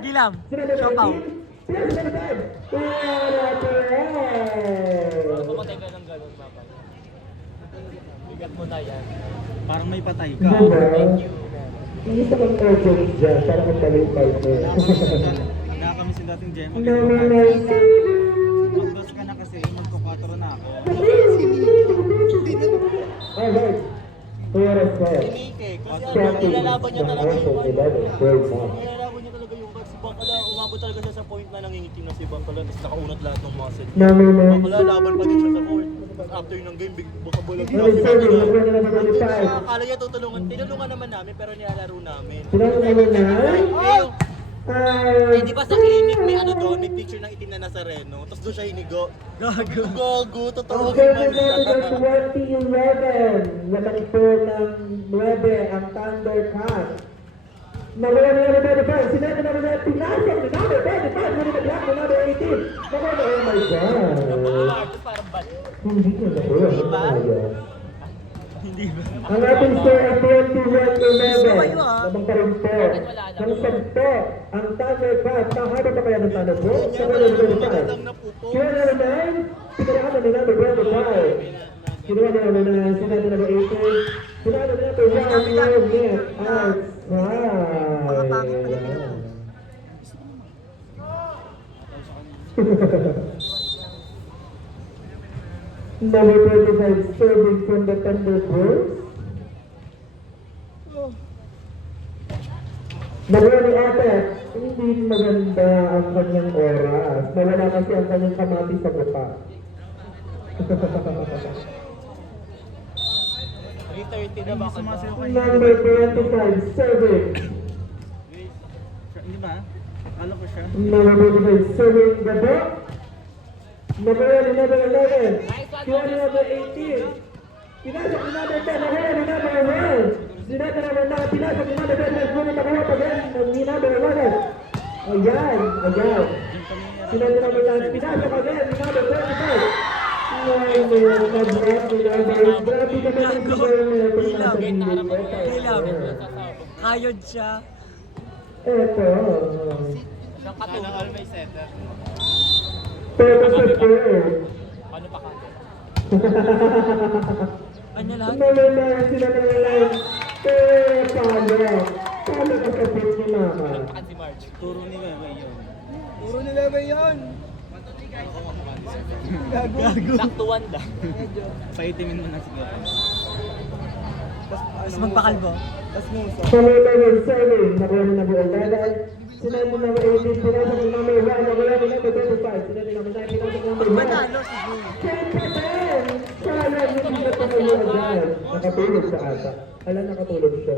Gilam. Shoma out. Pumatay ka ng gano'n, papa. Bigat mo na yan. Parang may patay ka. Thank you. Iisa kang urgent dyan para magtalipay mo. Nakakamiss yung dating Gemma. Number 9. Mag-dos ka na kasi, magko-4 na ako. Alright. Puro po. Sinike, kasi ano, nilalaban niya talaga yung nilalaban niya talaga yung si Bangkala, umabot talaga siya sa point na nangingitim na si Bangkala, tapos nakaunat lahat ng muscle. Bangkala, laban pa din siya sa court. After ng game, baka bulag na si Bangkala. Akala niya tutulungan, tinulungan naman namin, pero nilalaro namin. Eh, di ba sa clinic may ano doon, may picture ng itim na Nazareno, tapos doon siya hinigo. Gago, totoo Okay, naman. 2011. Lamang po ng 9 ang Thundercat. Nawala na yung number 5. Sinabi naman na pinasok ni number 25. Ngunit nag-lock ni number 18. Nawala, oh my God. Parang bad. Hindi ko na po. Diba? Hindi ba? Ang ating score ay 21-11. kayo, ah. Lamang pa rin po. Ng 10, ang Thundercat. Nakahaba pa kaya ng Thunder po? Sa Lang 25. na pupo. Kaya number 9, pinarahan na ni number 25. Kinuha na naman na sinabi na number 18. Kinuha na number 1 year net outside. Number 25 serving from the Thunderbirds. Nawala ni ate, hindi maganda ang kanyang oras. Nawala kasi ang kanyang kamati sa mukha. 3:30 na ba ako? Number 25 serving. Hindi ba? Akala ko siya. Number 25 serving the ball. Number 11. Kinuha ni number 18. Pinasok ni number 10. Nawala ni number 1. Sinabi naman na pinasok ni number 10. Ngunit nakuha pa din ni number 11. Ayan. Sinabi naman na pinasok agad ni number 25. Kayod siya. Eto. Siyang katulong may setter. Pero sa third. Paano pa kanto? Ano lang? Nalalayan sila ng line. Pero paano? Paano ka sa third ni Mama? Pakan si Marge. Turo ni Bebe yun. Sakto 1 lang. Paitimin mo na siguro. Tapos magpakalbo. Pamela ng serving. Nakuha na nabuo. Sinabi mo naman 18. Pinasok ni number 1. Nakuha ni number 25. Sinabi naman 9. Pinasok ni number 1. Manalo siguro. 10%! Sana hindi na tumayo agad. Nakatulog sa ata. Alam, nakatulog siya.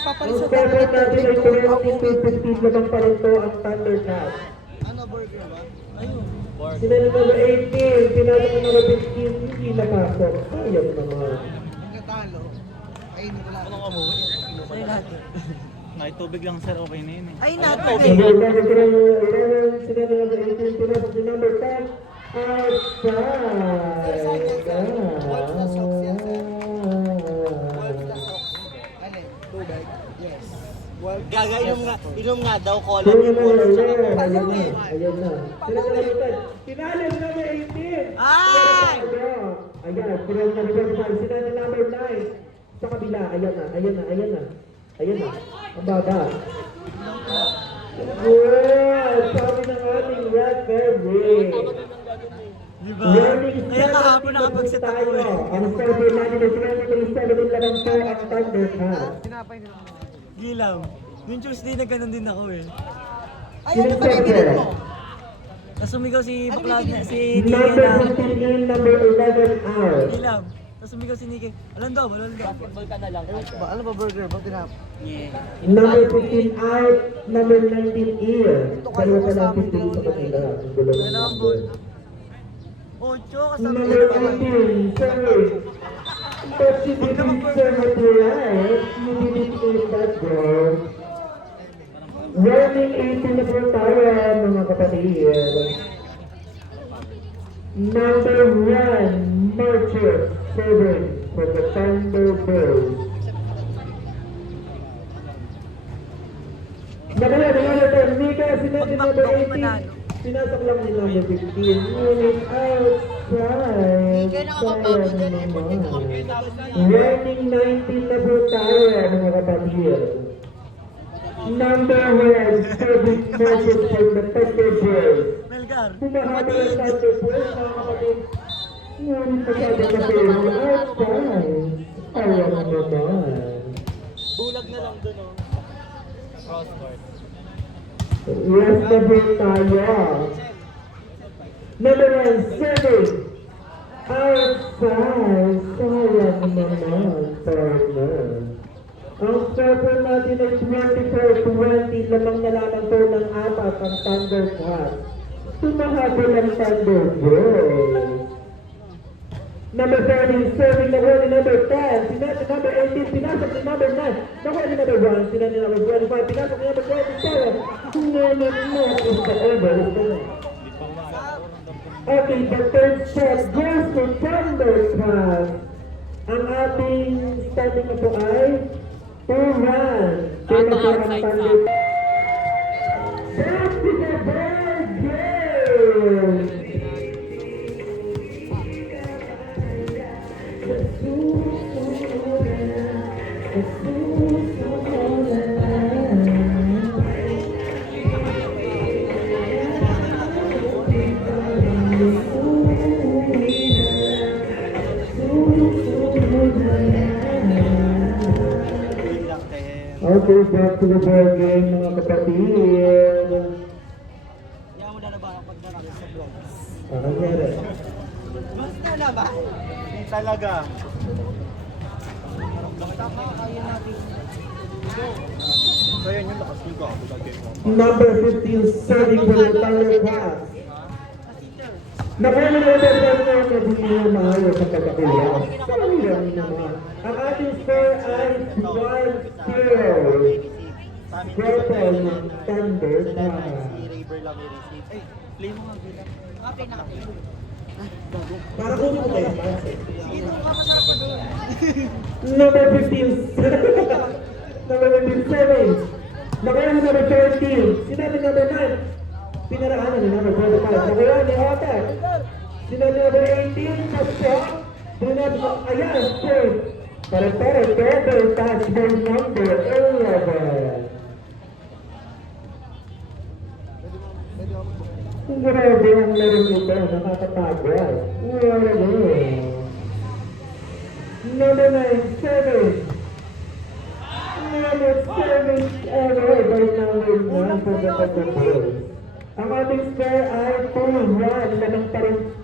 Ang score natin ay 22-15 lamang pa rin to ang Thundercats. Ano, burger ba? Ayun. Sila na number 18, tinalo ko number 15, hindi napasok. Sayang naman. Ang katalo. Ay, hindi ko lang. Anong amoy? Sa'yo lahat. Kahit tubig lang sir, okay na yun eh. Ay, Number natubig. 11, sila na number 18, tinalo si number 10. Gaga, inom nga daw, cola Ayun ni na, Boss. ayun Tsaka na, ayun na, ayun na. Sila na number 10. Tinalo si number 18. Ay! Ayan, sila na number 25. Sila na number 9. Sa kabila, ayan na, ayan na, ayan na. Ayan na, ang baba. Good! Sabi ng ating referee. Diba? Learning Kaya kahapon nakapag-set ako eh. Ang score natin ay 23-7 lamang po ang Thundercats. Gilam. Yung Tuesday na ganun din ako eh. Sino second? Tapos sumigaw si Bakla na, si Nike Number na. 15 in, number 11 out. Gilam. Tapos sumigaw si Nike. Alando. basketball ka na lang. Ano ba burger? Ba't tinap? Yeah. Number 15 out, number 19 in. Dalawa pa lang 15 sa kanila. Ang dalawang number. Ocho, kasama Number 18, sorry. But she didn't serve it right. You didn't eat that girl. Running 18 na po tayo, mga kapatid. Number 1, Nurture, serving for the Thunderbirds. Nakaya, Mika, sinabi number 18. Sinasok lang ni number 15. Ngunit outside. Sayang naman. Running 19 na po tayo, mga kapatid. Number 1, service message for the Thunderbirds. Melgar. Bumahaba ang Thunderbirds, mga kapatid. Ngunit masyado na po outside. Sayang naman. Bulag na lang dun, oh. Crossbar. Last na po tayo. Number 1, serving. Outside. Sayang naman, partner. Ang score natin ay 24-20. Lamang na lamang po ng apat ang Thundercats. Tumahabol ang Thunderbirds. Number 30, serving the one in number 10. Sinasa number 18, pinasok ni number 9. Nakuha ni number 1, sila ni number 25. Pinasok ni number 27. No, it's the over. Okay, the third set goes to Thundercats. Ang ating starting na po ay 2-1. Kaya po ang Thundercats. Back to the ball game! Okay, back to the ball game, mga kapatid. Kaya mo na ba ako pag nakakit sa vlogs? Nangyari. Basta na ba? Hindi talaga. Tama, kaya natin. So yun yung lakas nyo ka. Number 15, serving for the Thundercats. Nakuha na naman ang nabili na maayos sa pagkakuya. Sayang naman. Ang ating score ay 1-0. Score po ng Thundercats. Si Raver lang may receive. Ay, play mo nga bilang. Okay na. Para ko mo tayo. Sige, ito ka masarap pa doon. Number 15. Number 15, nakuha ni number 13. Sinabi number 9. Pinarahanan ni number 45. Nakuha ni Otter. Sinabi number 18. Tapos Brunette, ayan, straight. Pero, touch ball number 11. Grabe ang laro nito, nakakatagal. Grabe. Number 9, 7. Number 7 ever by number 9 for the Thunderbirds. Ang ating score ay 2-1.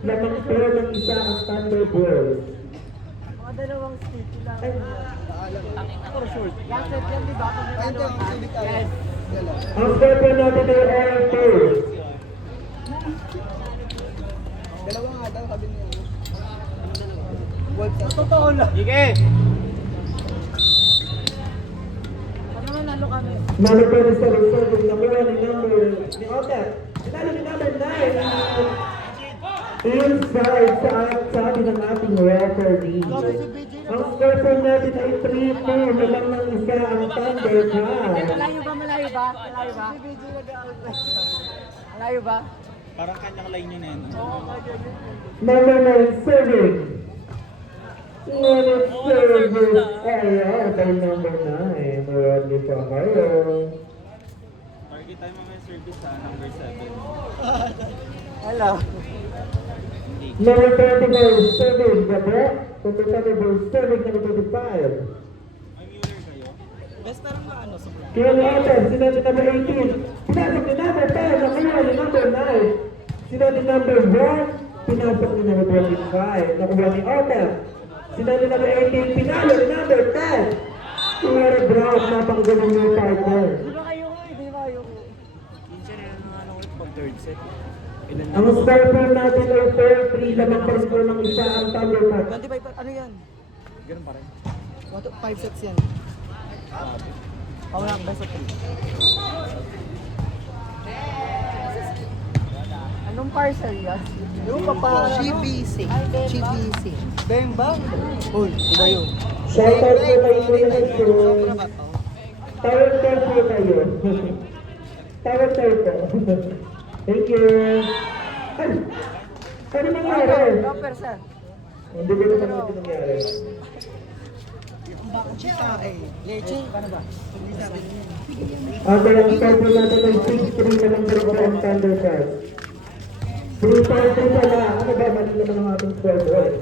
Lamang pero ng isa ang Thunderbirds. dalawang sticky lang. Ay, For short. Last set yan, di ba? Kung may ano, yes. ang score po natin ay R2. Dalawa nga daw, sabi niya. Totoo lang. Sige! Ano nga nalo kami? Number 27, serving number 1 and number ni Otep. Sinalo ni number 9. Inside sabi ng ating referee. Ang score po natin ay 3-2. Nalang ng isa ang Thunder Cats. Malayo ba? Malayo ba? Malayo ba? Malayo ba? Parang kanyang line yun eh. Number 9, serving. Unit service. Ayan, by number 9. Rodney Pacayo. Target tayo mamaya service ha, number 7. Hello. Number 24, serving. Gabo. Number 7, serving number 25. May Mueller kayo? Best parang maano sa Kaya ni Otep, sinabi number 18. Pinasok ni number 10. Nakuha ni number 9. Sinabi number 1. Pinasok ni number 25. Nakuha ni Otep. Sinabi number 18. Pinalo ni number 10. Kaya drop. Napakagaling yung partner. Di ba kayo ko? Di ba kayo ko? Pag third set. Ang score po natin ay 4-3. Lamang pa score ng isa ang Thundercats. 25, ano yan? Ganun pa rin. 5 sets yan. Wala best of 3. Anong parcel yan? Yung papaano? GBC. GBC. Bang bang. Uy, iba yun. Shoutout po kayo mga nag-show. Tower tour po kayo. Tower tour po. Thank you. Ay! Ano nangyari? Proper sir. Hindi ko naman ito nangyari. Leche, paano ba? Okay, ang score po natin ay 6-3 na lang po ang Thundercats. 3-5 pala. Ano ba? Mali naman ang ating score po eh.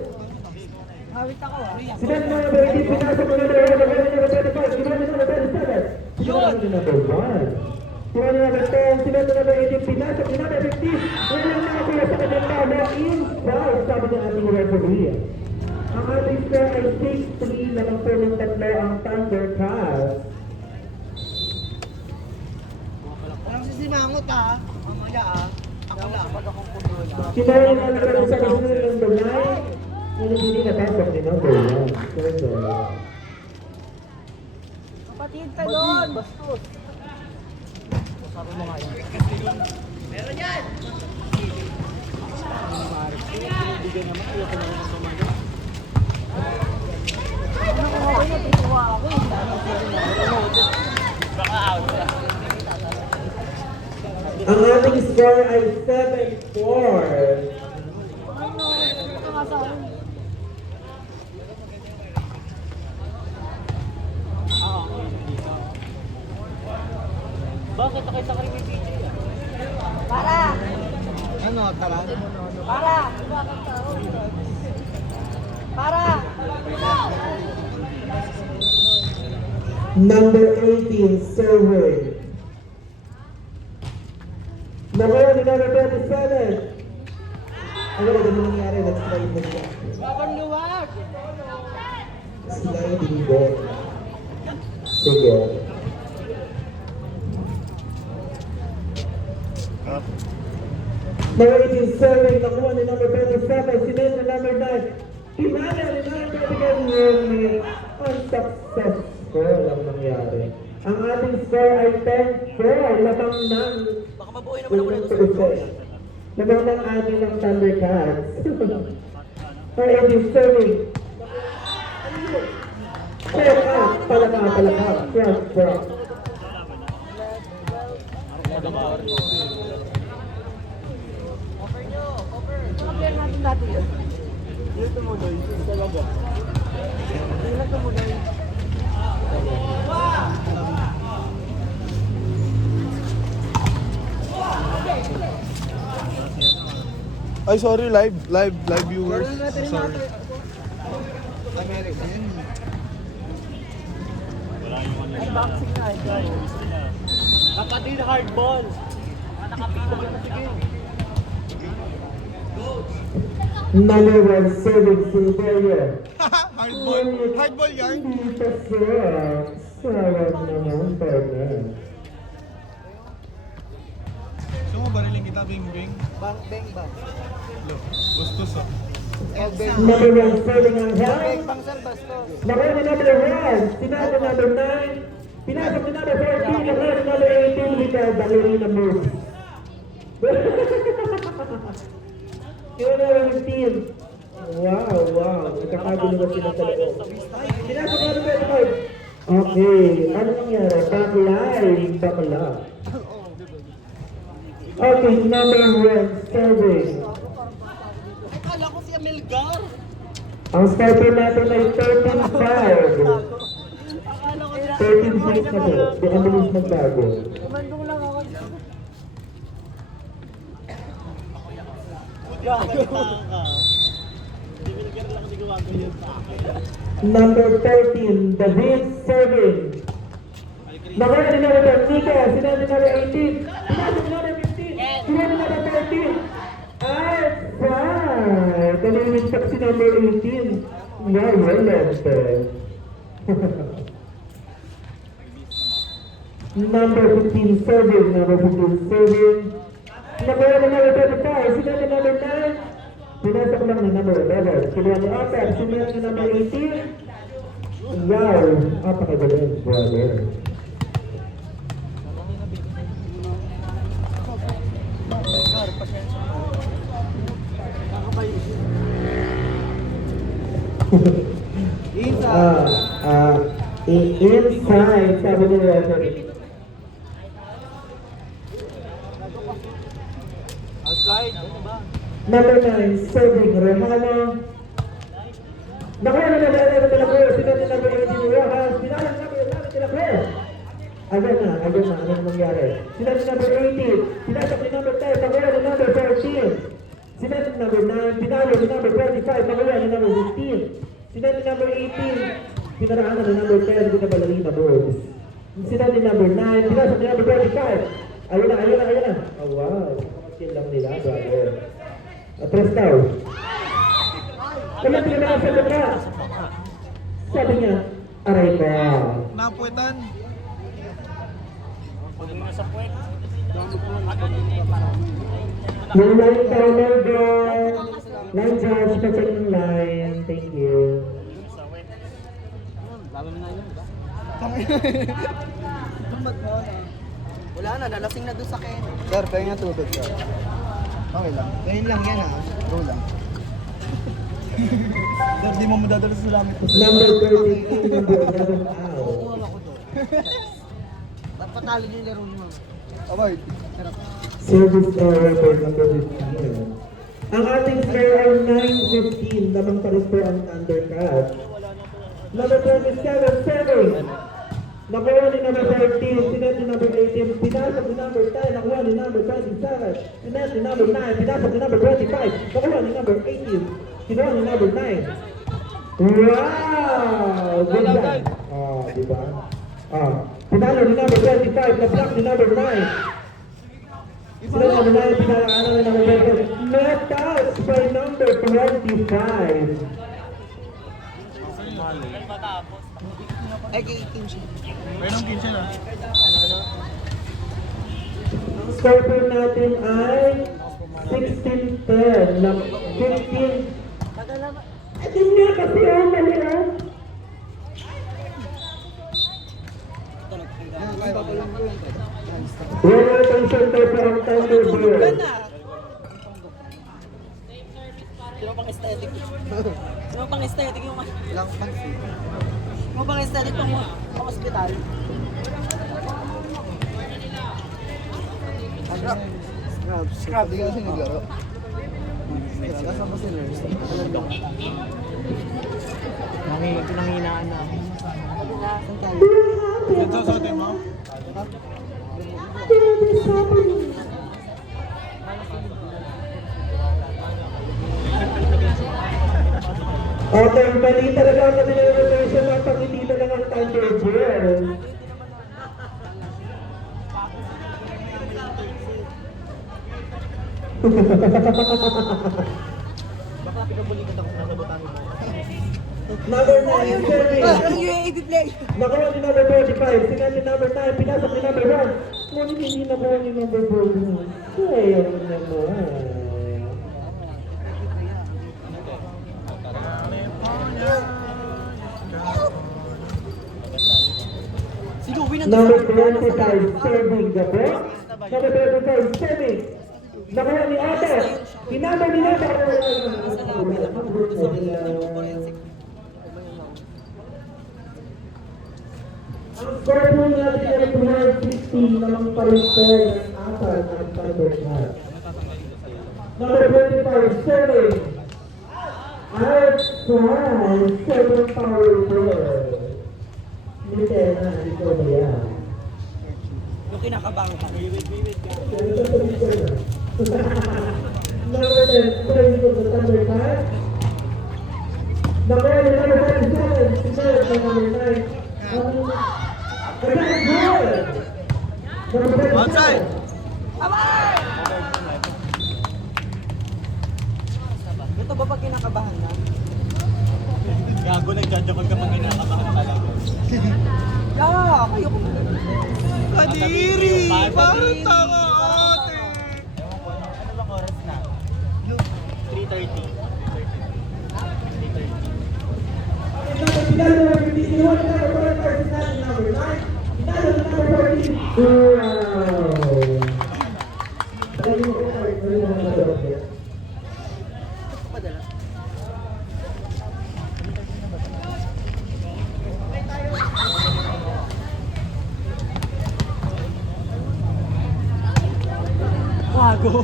Hawit ako ah. Sila na number 18, pinasok na number 1, number 25, sila na number 27. Sila na number 1. Sila na number 10, sila na number 18, pinasok na number 15. Wala na nakakuha sa kanyang tama, inside, sabi ng ating referee. Ang ating score ay 6-3, lamang po ng tatlo ang Thundercats. Parang sisimangot ha. Mamaya ah. Ako lang. Sila na number sa kasunod ng number 9. Hindi napasok ni number 1. Kapatid ka doon. Bastos. Ang ating score ay 7-4. Bakit nakita kayo may DJ ah? Para! Ano, tara? Para! Para! Number 18, server. Nakuha ni number 27. Ano ba ganun nangyari? Let's try it again. Babang luwag! Sila yung dinigo. Sige. Number 18, serving. Nakuha ni number 27. Sinend na number 9. Pinala ni number 27. Unsuccessful ang nangyari. Ang ating score ay 10-4. Labang ng... Baka mabuhay naman ako nito sa Labang ng ating ng Thundercats. Number 18, serving. Set up. Palaka. Front. Kapir natin dati yun. Yung tumuloy, talaga. Ilan tumuloy? Ay, sorry, live viewers. Sorry. American. Ay, boxing na. Ay, Kapatid, hardball! Nakapito ka na sige. Number 1, serving Silveria. Hardball yarn. Hindi pa siya. Sarap naman, partner. Gusto mo bariling kita, Bing Bing? Bang, bang, bang. Lo, gustos oh. Number 1 serving ang Bang, health. bang, sir, basto. Nakuha ni number 1. Sinasa number 9. Pinasok ni number 14. Nakuha ni number 18 with the ballerina move. Yun na yung team. Wow, wow. Nagkakagulo ba sila sa loob? Pinasok ni number 25. Okay. Ano nangyari? Bakla. Okay, number 1 serving. Akala ko si Amelgar. Ang starter natin ay 13-5. Akala ko si 13-6 na po. Di ang bilis magbago. Kumandong lang ako. Gagalitan ka. Hindi binigyan lang kasi gumagalitan sa akin. Number 13, David serving. Nakuha ni number Nika, sinabi number 18. Pinasok ni number 15. Sinabi number 13. Ay, fine. Talimit si number 18. Wow, wala. Number 15 serving, number 15 serving. Nakuha ni number 35, sinabi number 9. Pinasok lang ni number 11. Kinuha ni Apex, sinabi ni number 18. Wow, apakagaling, brother. Inside, sabi ni referee. Outside, ano ba? Number 9, serving Romano. Nakuha na number 11 de la Cruz, sinabi number 18 Rojas, pinalang number 11 de la Cruz. Agad na, ano nangyari? Sinabi number 18, pinasok ni number 10, nakuha ni number 13. Sinabi number 9, pinalo ni number 25, nakuha ni number 15. Sinabi number 18, pinaraan ni number 10, with the ballerina boys. Sinabi number 9, pinasok ni number 25. Ayun na. Oh wow, kill lang nila, brother. Atras daw. Wala pinaraan sa baba. Sabi niya, aray ko. Napuwetan. Pag nasa puwet. Yung line timer doon. Line judge, pa-check ng line. Thank you. Wala na, nalasing na doon sa Ken. Sir, pahinga tubig sir. Okay lang. Ngayon lang yan ha. Go lang. Sir, di mo madadala sa lamit. Number 32, number 11 out. Kukuha ako doon. Ba't patalo niyo yung laro niyo? Abay. Service error for number 15. Ang ating score ay 9-15. Lamang pa rin po ang undercut. Number 27, serving. Nakuha ni number 13, sinet ni number 18, pinasok ni number 10, nakuha ni number 27, sinet ni number 9, pinasok ni number 25, nakuha ni number 18, kinuha ni number 9. Wow! Good job! Diba? Pinalo ni number 25, na-block ni number 9. Sila number 9, pinalaanan ni number 25. Metas by number 25. Ay, kay 18 siya. Mayroong 15 na. Score po natin ay 16-10 ng 15. Ito nga kasi ang mali ah. Wala attention tayo po ang Thunder Bear. Sino pang aesthetic? Ano pang aesthetic yung Lang fancy. Sino pang aesthetic pang hospital? Scrap. Hindi ka kasi naglaro. Kasama pa si Nurse. Pinanghinaan na. Ito sa atin mo? Okay, mali talaga ang kanilation ng pangiti na lang ang Thunder Bear. Baka pinabulikat ako sa nasabutan mo. Number 9, serving. Ang UAAP play. Nakuha ni number 45, sinad ni number 9, pinasok ni number 1. Ngunit hindi nakuha ni number 4. Sayang naman. Si Louie nandun Number sa 25, serving the ball. Number 25, serving. Nakuha ni Otto. Pinamay ni Otto. Ang score po natin ay 215 namang pa-record ng apat at pag-record. Number 25, serving. Outside, 7 power ball. Hindi na, ito ba yan? yung kinakabahan ka. Number 10, playing for the Thundercats. Number 37, sinunod na number 9. Outside! Ito ba pag kinakabahan na? Gago, nagjajakol kapag kinakabahan talaga. Kayo kung Kadiri! Parang tanga ate! Ewan ko, ano bang oras na? 3:30. 3:30. Gago.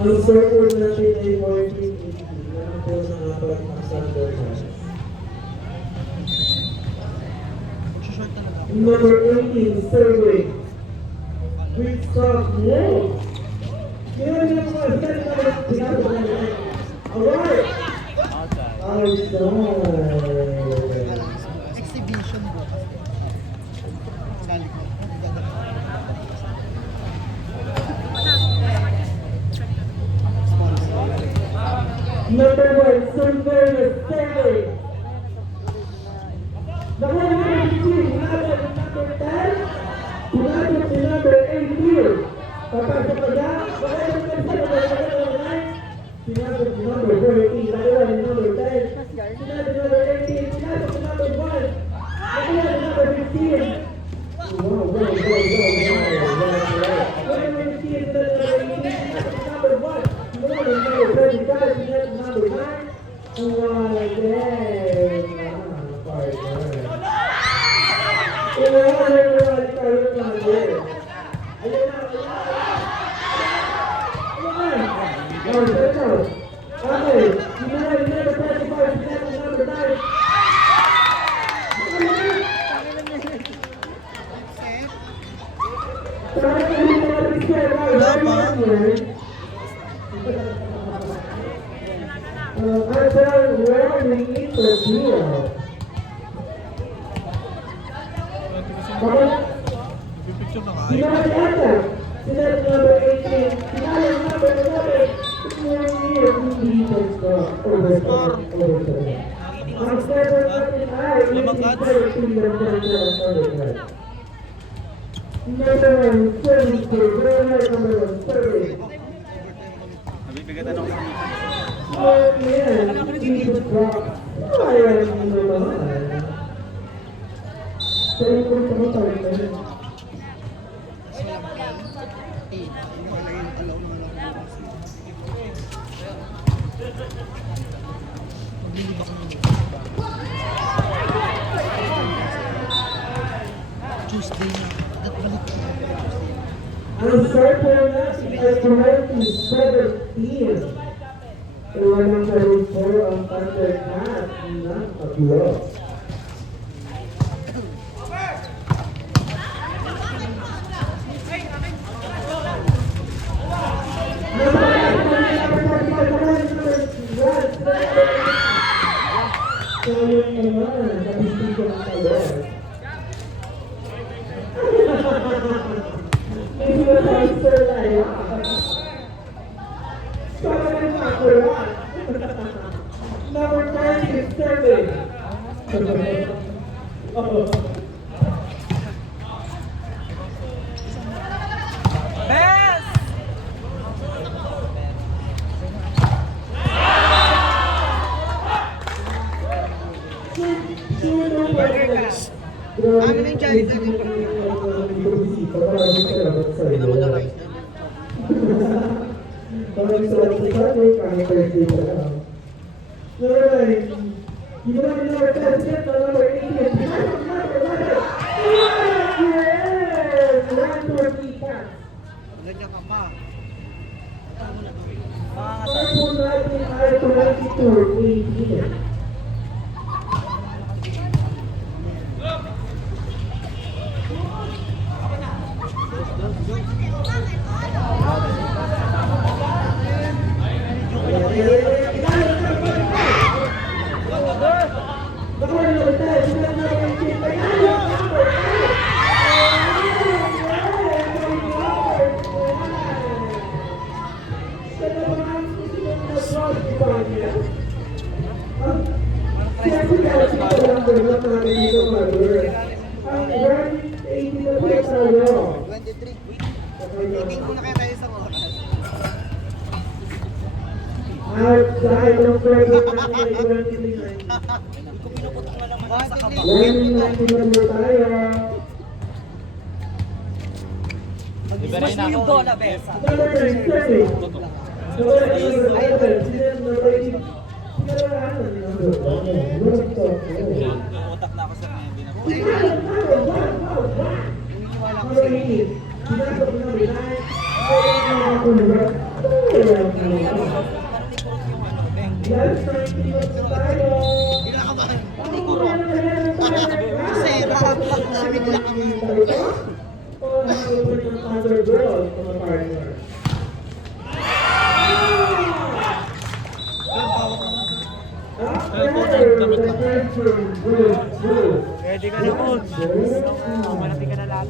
Ang circle natin ay 1480. Yan po sa apat na Thunder. Number 18, survey. Great stuff. Whoa! Kaya niya mga sali na mga pinapos na yan. Alright! Outside. Exhibition po. Sa likod. Number 1, survey, survey. Number 15, number 10. Pinapos si number 18. Papasok pa dyan. Pinapos si number 14. Nakuha ni number 10. Pinapos number 18. Pinapos si number 1. Nakuha ni number 15. Wow. Number 15, number 1. Nakuha ni number 35. Pinapos number 9. Wow, again. Partner. Nabibigatan ako sa Ang circle natin ay 2017. Iwanang sa rin ang Thundercats ng Pablo. Sayang naman, napising ko ng tayo. Thank you. yung Giants. Ganyan ka pa. Meeting ko na kayo tayo sa oras. Outside ng pwede Mas mo yung bola, Besa. Utak na ako sa mga Kinakabahan. Hindi ko ron. Sira. Sumigla kami. Ready ka na, coach. Malaki ka na lalo.